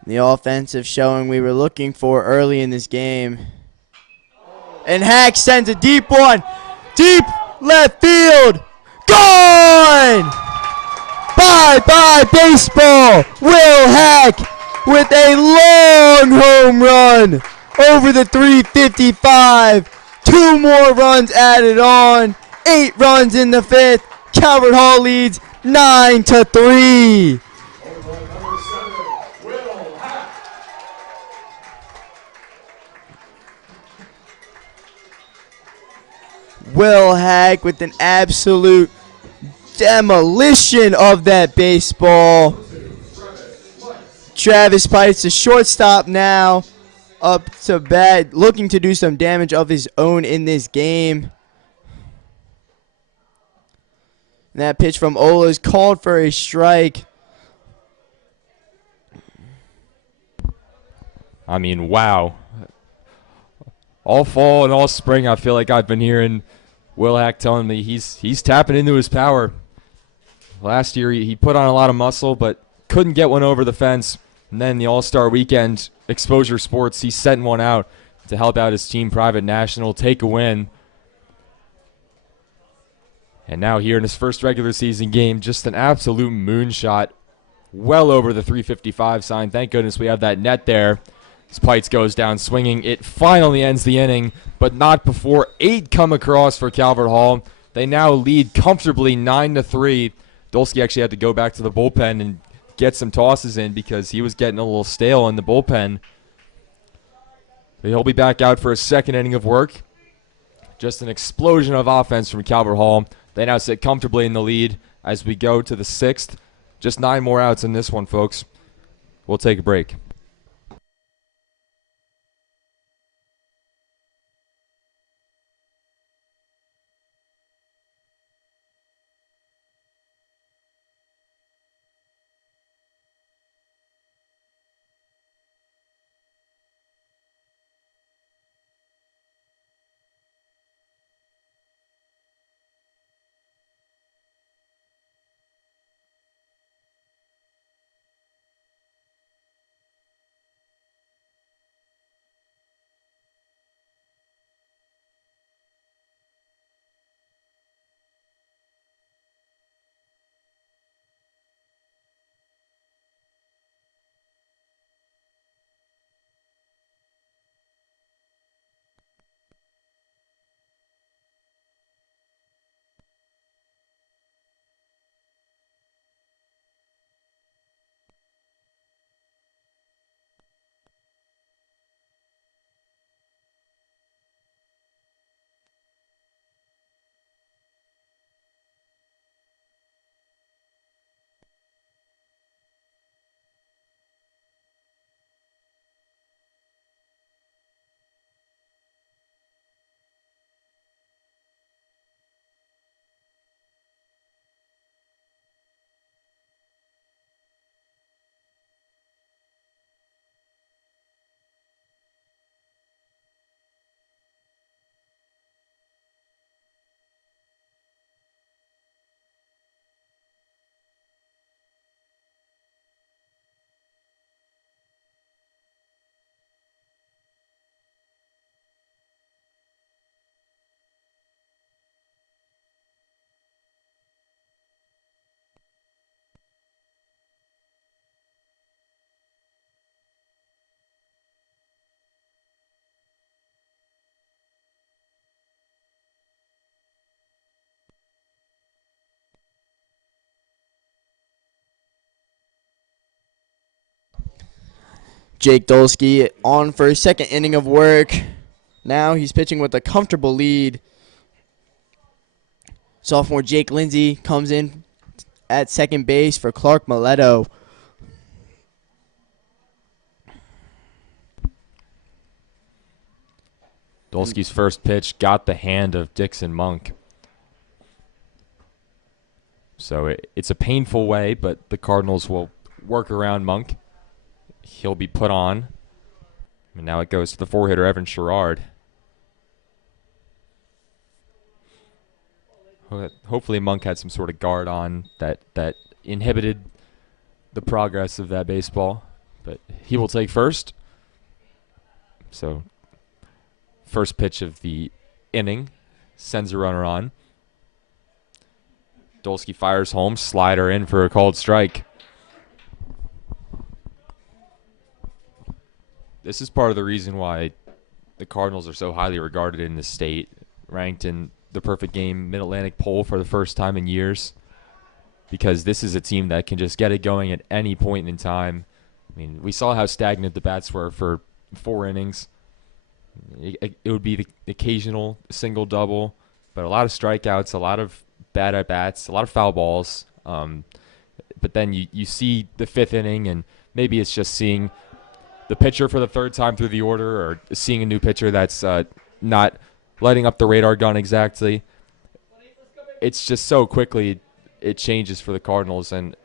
The offensive showing we were looking for early in this game. And Hack sends a deep one. Deep left field. Gone! Bye-bye baseball. Will Hack with a long home run over the 355. 2 more runs added on. 8 runs in the 5th. Calvert Hall leads 9-3. Will Hack with an absolute demolition of that baseball. Travis Pipes, the shortstop now, up to bat, looking to do some damage of his own in this game. And that pitch from Ola is called for a strike. I mean, wow. All fall and all spring, I feel like I've been hearing Will Hack telling me he's tapping into his power. Last year, he put on a lot of muscle, but couldn't get one over the fence. And then the All-Star Weekend, Exposure Sports, he sent one out to help out his team, Private National, take a win. And now here in his first regular season game, just an absolute moonshot, well over the 355 sign. Thank goodness we have that net there. As Pites goes down swinging, it finally ends the inning, but not before 8 come across for Calvert Hall. They now lead comfortably 9-3. Dolsky actually had to go back to the bullpen and get some tosses in because he was getting a little stale in the bullpen. But he'll be back out for a second inning of work. Just an explosion of offense from Calvert Hall. They now sit comfortably in the lead as we go to the 6th. Just 9 more outs in this one, folks. We'll take a break. Jake Dolsky on for his second inning of work. Now he's pitching with a comfortable lead. Sophomore Jake Lindsay comes in at second base for Clark Mileto. Dolsky's first pitch got the hand of Dixon Monk. So it's a painful way, but the Cardinals will work around Monk. He'll be put on. And now it goes to the four-hitter, Evan Sherrard. Hopefully Monk had some sort of guard on that inhibited the progress of that baseball. But he will take first. So first pitch of the inning sends a runner on. Dolsky fires home, slider in for a called strike. This is part of the reason why the Cardinals are so highly regarded in the state, ranked in the Perfect Game Mid-Atlantic poll for the first time in years, because this is a team that can just get it going at any point in time. I mean, we saw how stagnant the bats were for 4 innings. It would be the occasional single-double, but a lot of strikeouts, a lot of bad at-bats, a lot of foul balls. But then you see the fifth inning, and maybe it's just seeing the pitcher for the third time through the order, or seeing a new pitcher that's not lighting up the radar gun exactly. It's just so quickly it changes for the Cardinals, and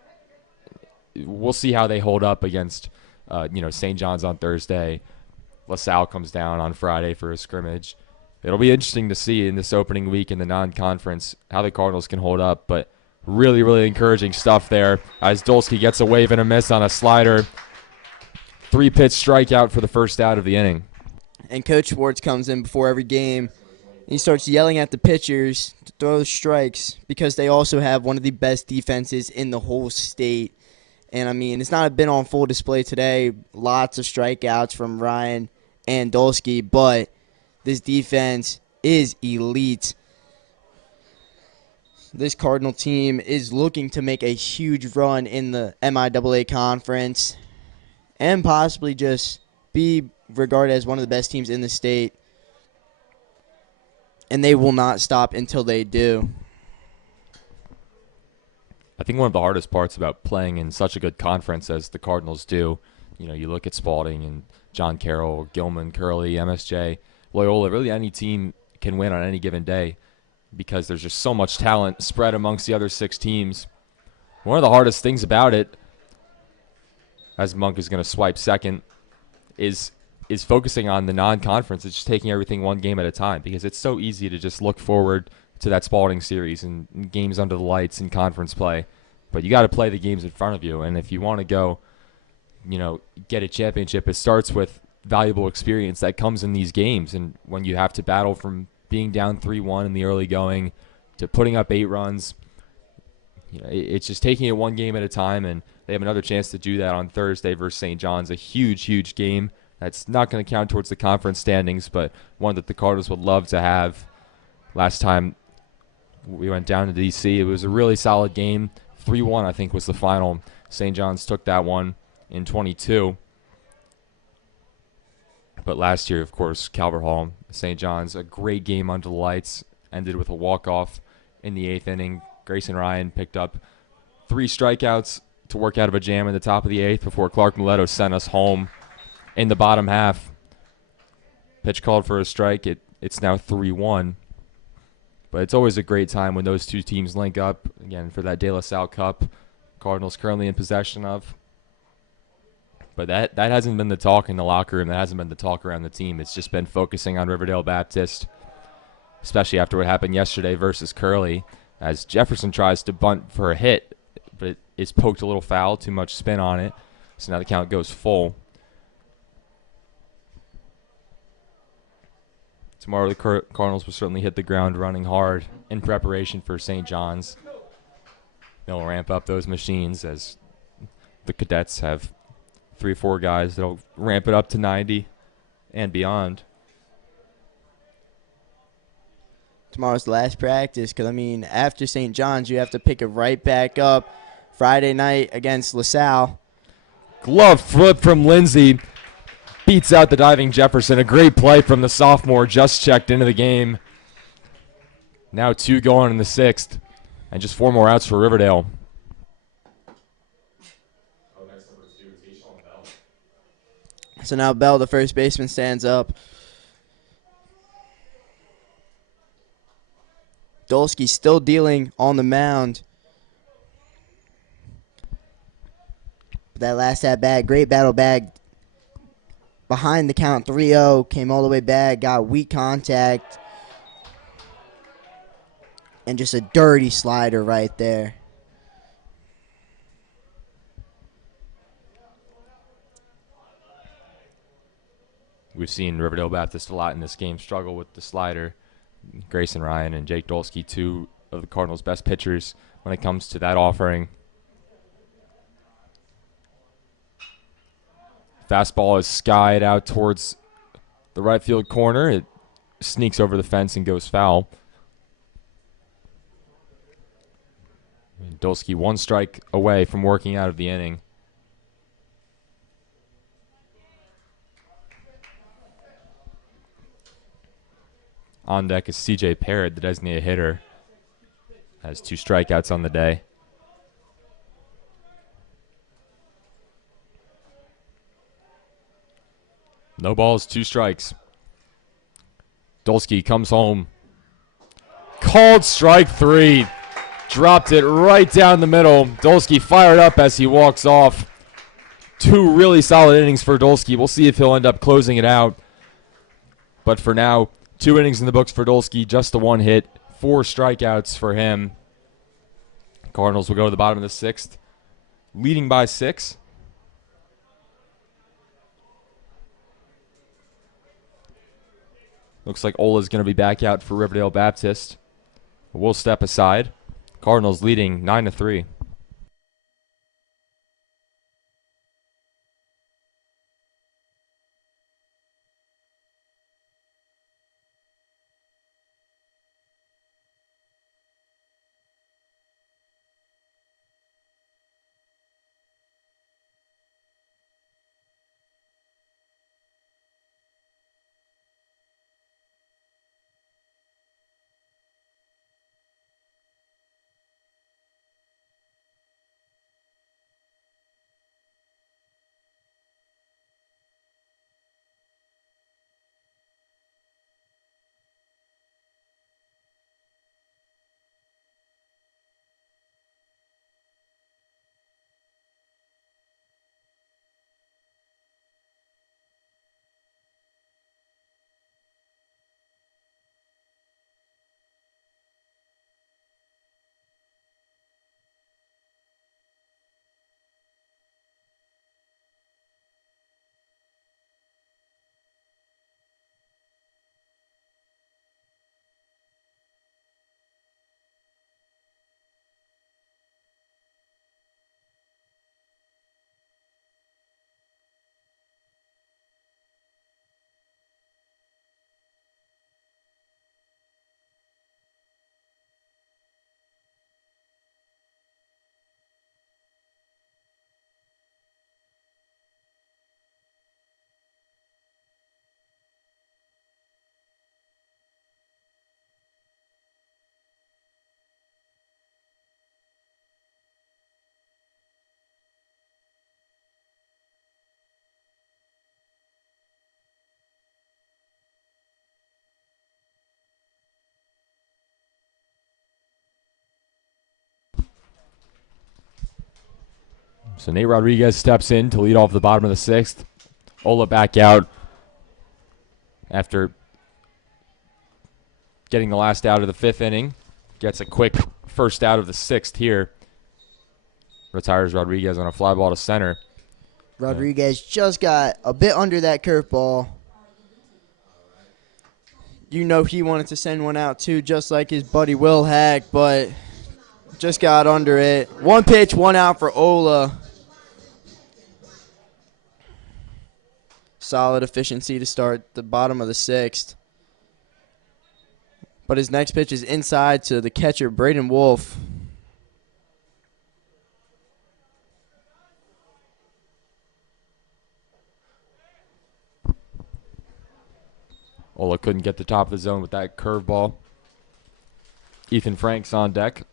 we'll see how they hold up against St. John's on Thursday. LaSalle comes down on Friday for a scrimmage. It'll be interesting to see in this opening week in the non-conference how the Cardinals can hold up, but really, really encouraging stuff there as Dolsky gets a wave and a miss on a slider. 3-pitch strikeout for the first out of the inning. And Coach Schwartz comes in before every game. He starts yelling at the pitchers to throw strikes because they also have one of the best defenses in the whole state. And, I mean, it's not been on full display today. Lots of strikeouts from Ryan and Dolsky, but this defense is elite. This Cardinal team is looking to make a huge run in the MIAA conference and possibly just be regarded as one of the best teams in the state. And they will not stop until they do. I think one of the hardest parts about playing in such a good conference as the Cardinals do, you look at Spalding and John Carroll, Gilman, Curley, MSJ, Loyola, really any team can win on any given day because there's just so much talent spread amongst the other 6 teams. One of the hardest things about it, as Monk is going to swipe second, is focusing on the non-conference. It's just taking everything one game at a time because it's so easy to just look forward to that Spalding series and games under the lights and conference play. But you got to play the games in front of you. And if you want to go, get a championship, it starts with valuable experience that comes in these games. And when you have to battle from being down 3-1 in the early going to putting up 8 runs, it's just taking it one game at a time. And they have another chance to do that on Thursday versus St. John's, a huge, huge game. That's not going to count towards the conference standings, but one that the Cardinals would love to have. Last time we went down to D.C., it was a really solid game. 3-1, I think, was the final. St. John's took that one in 22. But last year, of course, Calvert Hall, St. John's, a great game under the lights, ended with a walk-off in the 8th inning. Grayson Ryan picked up 3 strikeouts to work out of a jam in the top of the 8th before Clark Mileto sent us home in the bottom half. Pitch called for a strike. It's now 3-1. But it's always a great time when those two teams link up, again, for that De La Salle Cup Cardinals currently in possession of. But that hasn't been the talk in the locker room. That hasn't been the talk around the team. It's just been focusing on Riverdale Baptist, especially after what happened yesterday versus Curley, as Jefferson tries to bunt for a hit, but it is poked a little foul, too much spin on it. So now the count goes full. Tomorrow the Cardinals will certainly hit the ground running hard in preparation for St. John's. They'll ramp up those machines as the cadets have 3 or 4 guys that'll ramp it up to 90 and beyond. Tomorrow's the last practice because, after St. John's, you have to pick it right back up Friday night against LaSalle. Glove flip from Lindsay. Beats out the diving Jefferson. A great play from the sophomore, just checked into the game. Now 2 going in the 6th. And just 4 more outs for Riverdale. So now Bell, the first baseman, stands up. Dolsky still dealing on the mound. That last at bat, great battle bag. Behind the count, 3-0, came all the way back, got weak contact. And just a dirty slider right there. We've seen Riverdale Baptist a lot in this game struggle with the slider. Grayson Ryan and Jake Dolsky, 2 of the Cardinals' best pitchers when it comes to that offering. Fastball is skied out towards the right field corner. It sneaks over the fence and goes foul. Dolsky 1 strike away from working out of the inning. On deck is C.J. Parrott, the designated hitter. Has 2 strikeouts on the day. No balls, 2 strikes. Dolsky comes home. Called strike 3. Dropped it right down the middle. Dolsky fired up as he walks off. 2 really solid innings for Dolsky. We'll see if he'll end up closing it out. But for now, 2 innings in the books for Dolsky. Just the 1 hit. 4 strikeouts for him. Cardinals will go to the bottom of the 6th. Leading by 6. Looks like Ola's going to be back out for Riverdale Baptist. We'll step aside. Cardinals leading 9-3. So Nate Rodriguez steps in to lead off the bottom of the 6th. Ola back out after getting the last out of the 5th inning. Gets a quick first out of the 6th here. Retires Rodriguez on a fly ball to center. Rodriguez just got a bit under that curveball. You know he wanted to send one out too, just like his buddy Will Hack, but just got under it. 1 pitch, 1 out for Ola. Solid efficiency to start the bottom of the 6th. But his next pitch is inside to the catcher, Braden Wolf. Ola couldn't get the top of the zone with that curveball. Ethan Frank's on deck.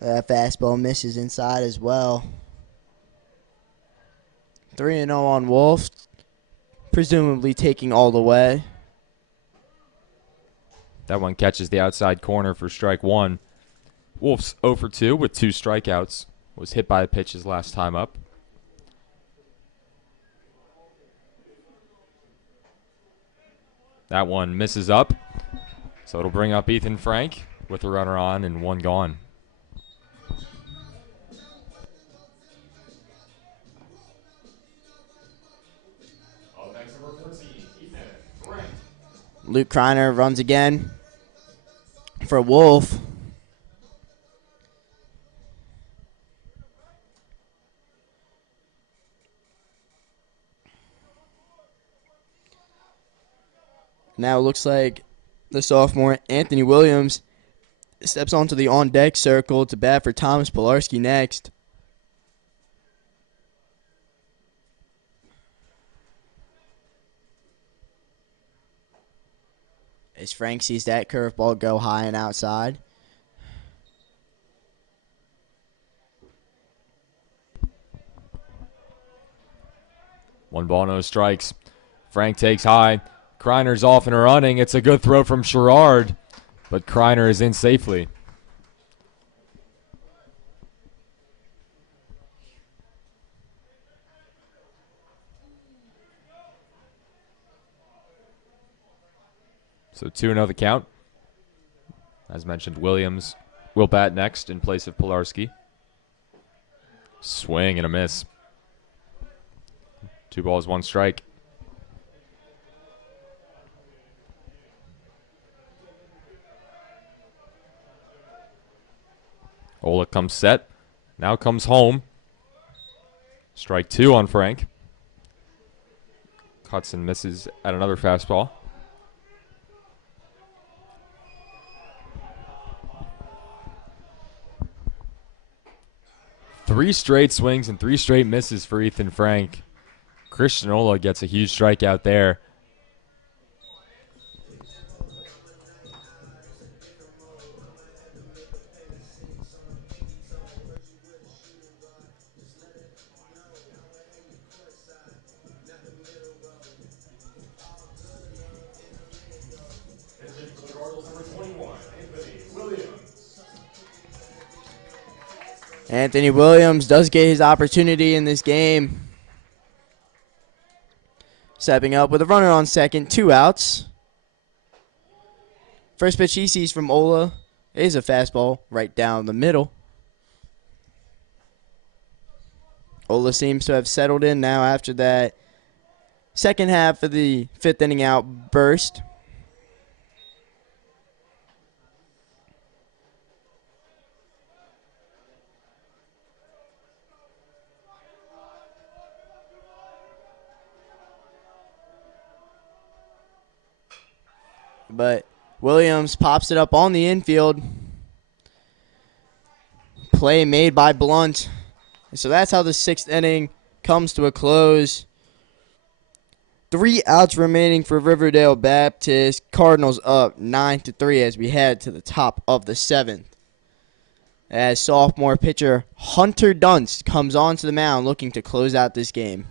That fastball misses inside as well. 3-0 on Wolf, presumably taking all the way. That one catches the outside corner for strike 1. Wolf's 0 for 2 with 2 strikeouts. Was hit by a pitch his last time up. That one misses up. So it'll bring up Ethan Frank with a runner on and 1 gone. Luke Kreiner runs again for Wolf. Now it looks like the sophomore Anthony Williams steps onto the on-deck circle to bat for Thomas Pilarski next. As Frank sees that curveball go high and outside. One ball, no strikes. Frank takes high. Kreiner's off and running. It's a good throw from Sherrard, but Kreiner is in safely. So 2-0 the count. As mentioned, Williams will bat next in place of Pilarski. Swing and a miss. 2 balls, 1 strike. Ola comes set. Now comes home. Strike 2 on Frank. Cuts and misses at another fastball. Three straight swings and 3 straight misses for Ethan Frank. Christian Ola gets a huge strikeout there. Pitching for the Cardinals, number 21, Anthony Williams. Anthony Williams does get his opportunity in this game. Stepping up with a runner on second, 2 outs. First pitch he sees from Ola is a fastball right down the middle. Ola seems to have settled in now after that second half of the 5th inning outburst. But Williams pops it up on the infield. Play made by Blunt. So that's how the 6th inning comes to a close. 3 outs remaining for Riverdale Baptist. Cardinals up 9-3 as we head to the top of the 7th. As sophomore pitcher Hunter Dunst comes onto the mound looking to close out this game.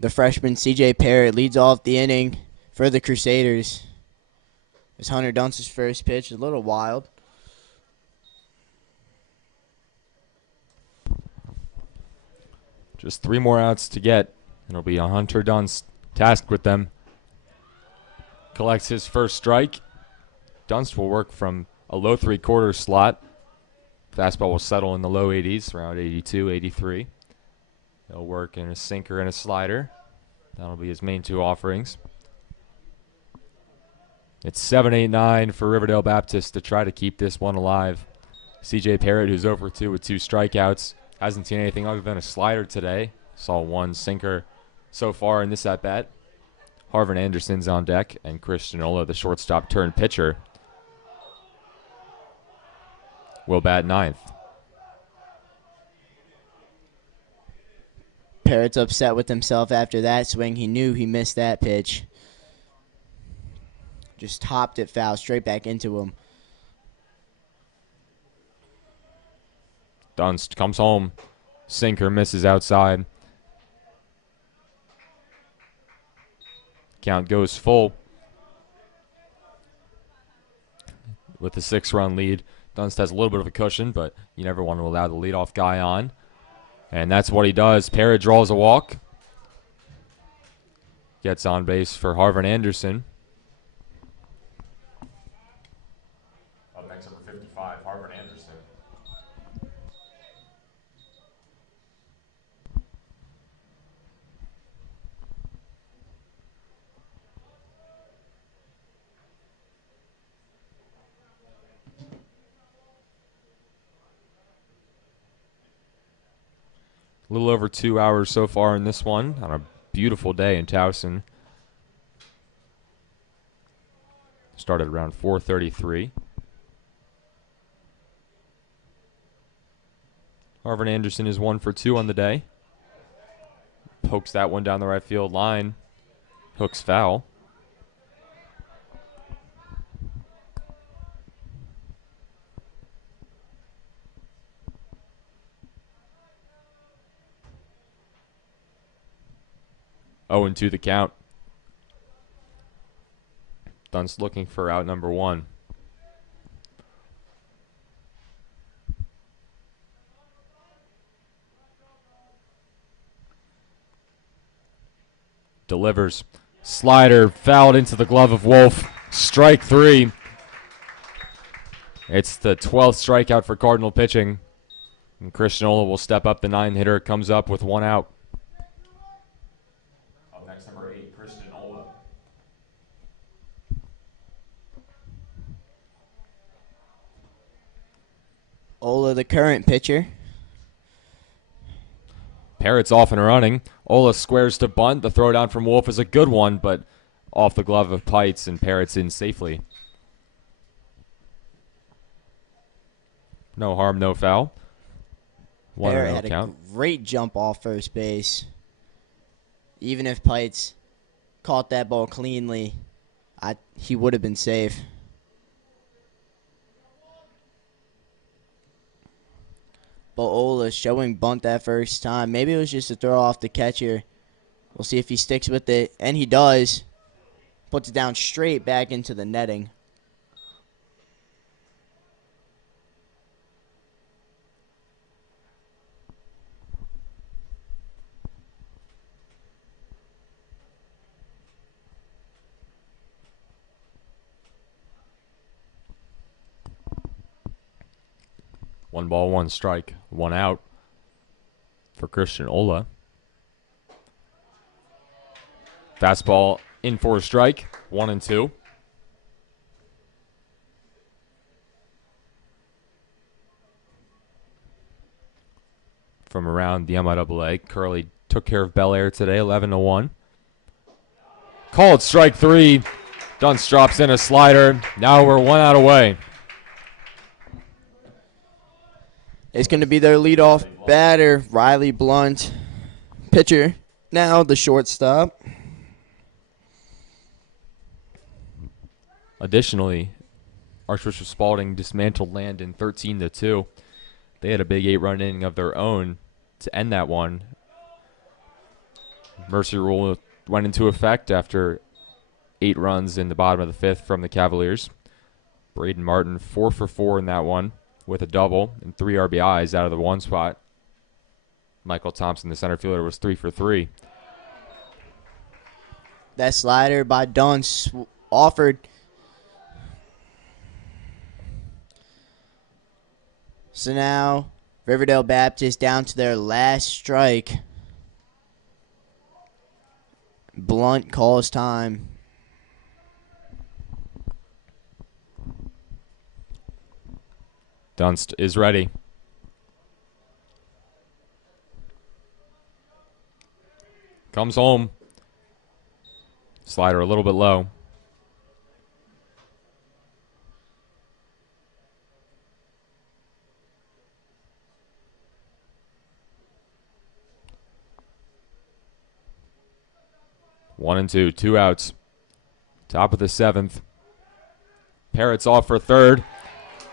The freshman C.J. Parrott leads off the inning for the Crusaders. As Hunter Dunst's first pitch is a little wild. Just 3 more outs to get. It'll be a Hunter Dunst tasked with them. Collects his first strike. Dunst will work from a low 3/4 slot. Fastball will settle in the low 80s, around 82, 83. He'll work in a sinker and a slider. That'll be his main two offerings. It's 7-8-9 for Riverdale Baptist to try to keep this one alive. CJ Parrott, who's over 2 with 2 strikeouts, hasn't seen anything other than a slider today. Saw one sinker so far in this at-bat. Harvin Anderson's on deck, and Christian Ola, the shortstop turned pitcher, will bat ninth. Parrott's upset with himself after that swing. He knew he missed that pitch. Just topped it foul straight back into him. Dunst comes home. Sinker misses outside. Count goes full. With a 6-run lead, Dunst has a little bit of a cushion, but you never want to allow the leadoff guy on. And that's what he does. Parrott draws a walk. Gets on base for Harvin Anderson. Up next, number 55, Harvin Anderson. A little over 2 hours so far in this one on a beautiful day in Towson. Started around 4:33. Harvin Anderson is 1 for 2 on the day. Pokes that one down the right field line. Hooks foul. Oh, and 2 the count. Dunst looking for out number 1. Delivers. Slider fouled into the glove of Wolf. Strike 3. It's the 12th strikeout for Cardinal pitching. And Christian Ola will step up. The 9-hitter comes up with 1 out. Up next, number 8, Christian Ola. Ola, the current pitcher. Parrott's off and running. Ola squares to bunt. The throw down from Wolf is a good one, but off the glove of Pites, and Parrott's in safely. No harm, no foul. Parrott 1-0 had count. a great jump off first base. Even if Pites caught that ball cleanly, he would have been safe. But Ola showing bunt that first time. Maybe it was just a throw off the catcher. We'll see if he sticks with it. And he does. Puts it down straight back into the netting. One ball, 1 strike, 1 out for Christian Ola. Fastball in for a strike, 1-2. From around the MIAA, Curley took care of Bel Air today, 11-1. Called strike 3. Dunst drops in a slider. Now we're 1 out away. It's going to be their leadoff batter, Riley Blunt. Pitcher, now the shortstop. Additionally, Archbishop Spalding dismantled Landon 13-2. They had a big 8-run inning of their own to end that one. Mercy rule went into effect after 8 runs in the bottom of the 5th from the Cavaliers. Braden Martin 4 for 4 in that one, with a double and 3 RBIs out of the 1 spot. Michael Thompson, the center fielder, was 3 for 3. That slider by Dunst offered. So now Riverdale Baptist down to their last strike. Blunt calls time. Dunst is ready. Comes home. Slider a little bit low. One and two. Two outs. Top of the seventh. Parrots off for third.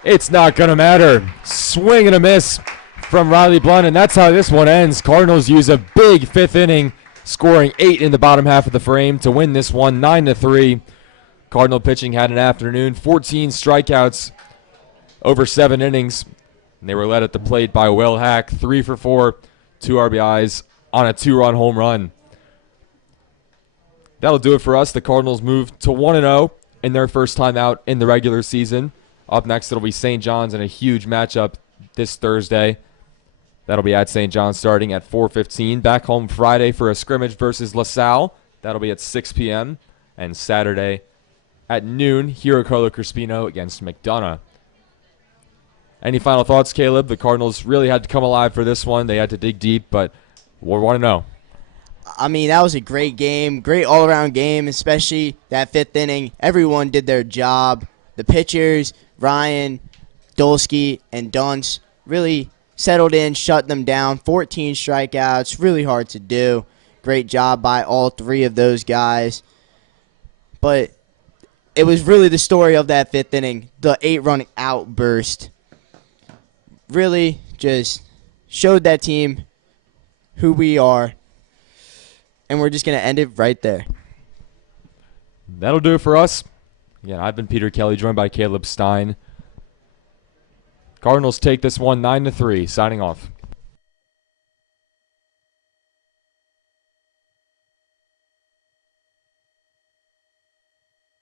It's not going to matter. Swing and a miss from Riley Blunt, and that's how this one ends. Cardinals use a big fifth inning, scoring 8 in the bottom half of the frame to win this one 9-3. Cardinal pitching had an afternoon, 14 strikeouts over 7 innings. And they were led at the plate by Will Hack, 3 for 4, 2 RBIs on a 2-run home run. That'll do it for us. The Cardinals move to 1-0 in their first time out in the regular season. Up next, it'll be St. John's in a huge matchup this Thursday. That'll be at St. John's starting at 4:15. Back home Friday for a scrimmage versus LaSalle. That'll be at 6 p.m. And Saturday at noon here at Carlo Crispino against McDonough. Any final thoughts, Caleb? The Cardinals really had to come alive for this one. They had to dig deep, but we want to know. I mean, that was a great game, great all-around game, especially that fifth inning. Everyone did their job. The pitchers, Ryan, Dolsky, and Dunce really settled in, shut them down. 14 strikeouts, really hard to do. Great job by all 3 of those guys. But it was really the story of that fifth inning, the 8-run outburst. Really just showed that team who we are. And we're just going to end it right there. That'll do it for us. Again, I've been Peter Kelly, joined by Caleb Stein. Cardinals take this one 9-3, signing off.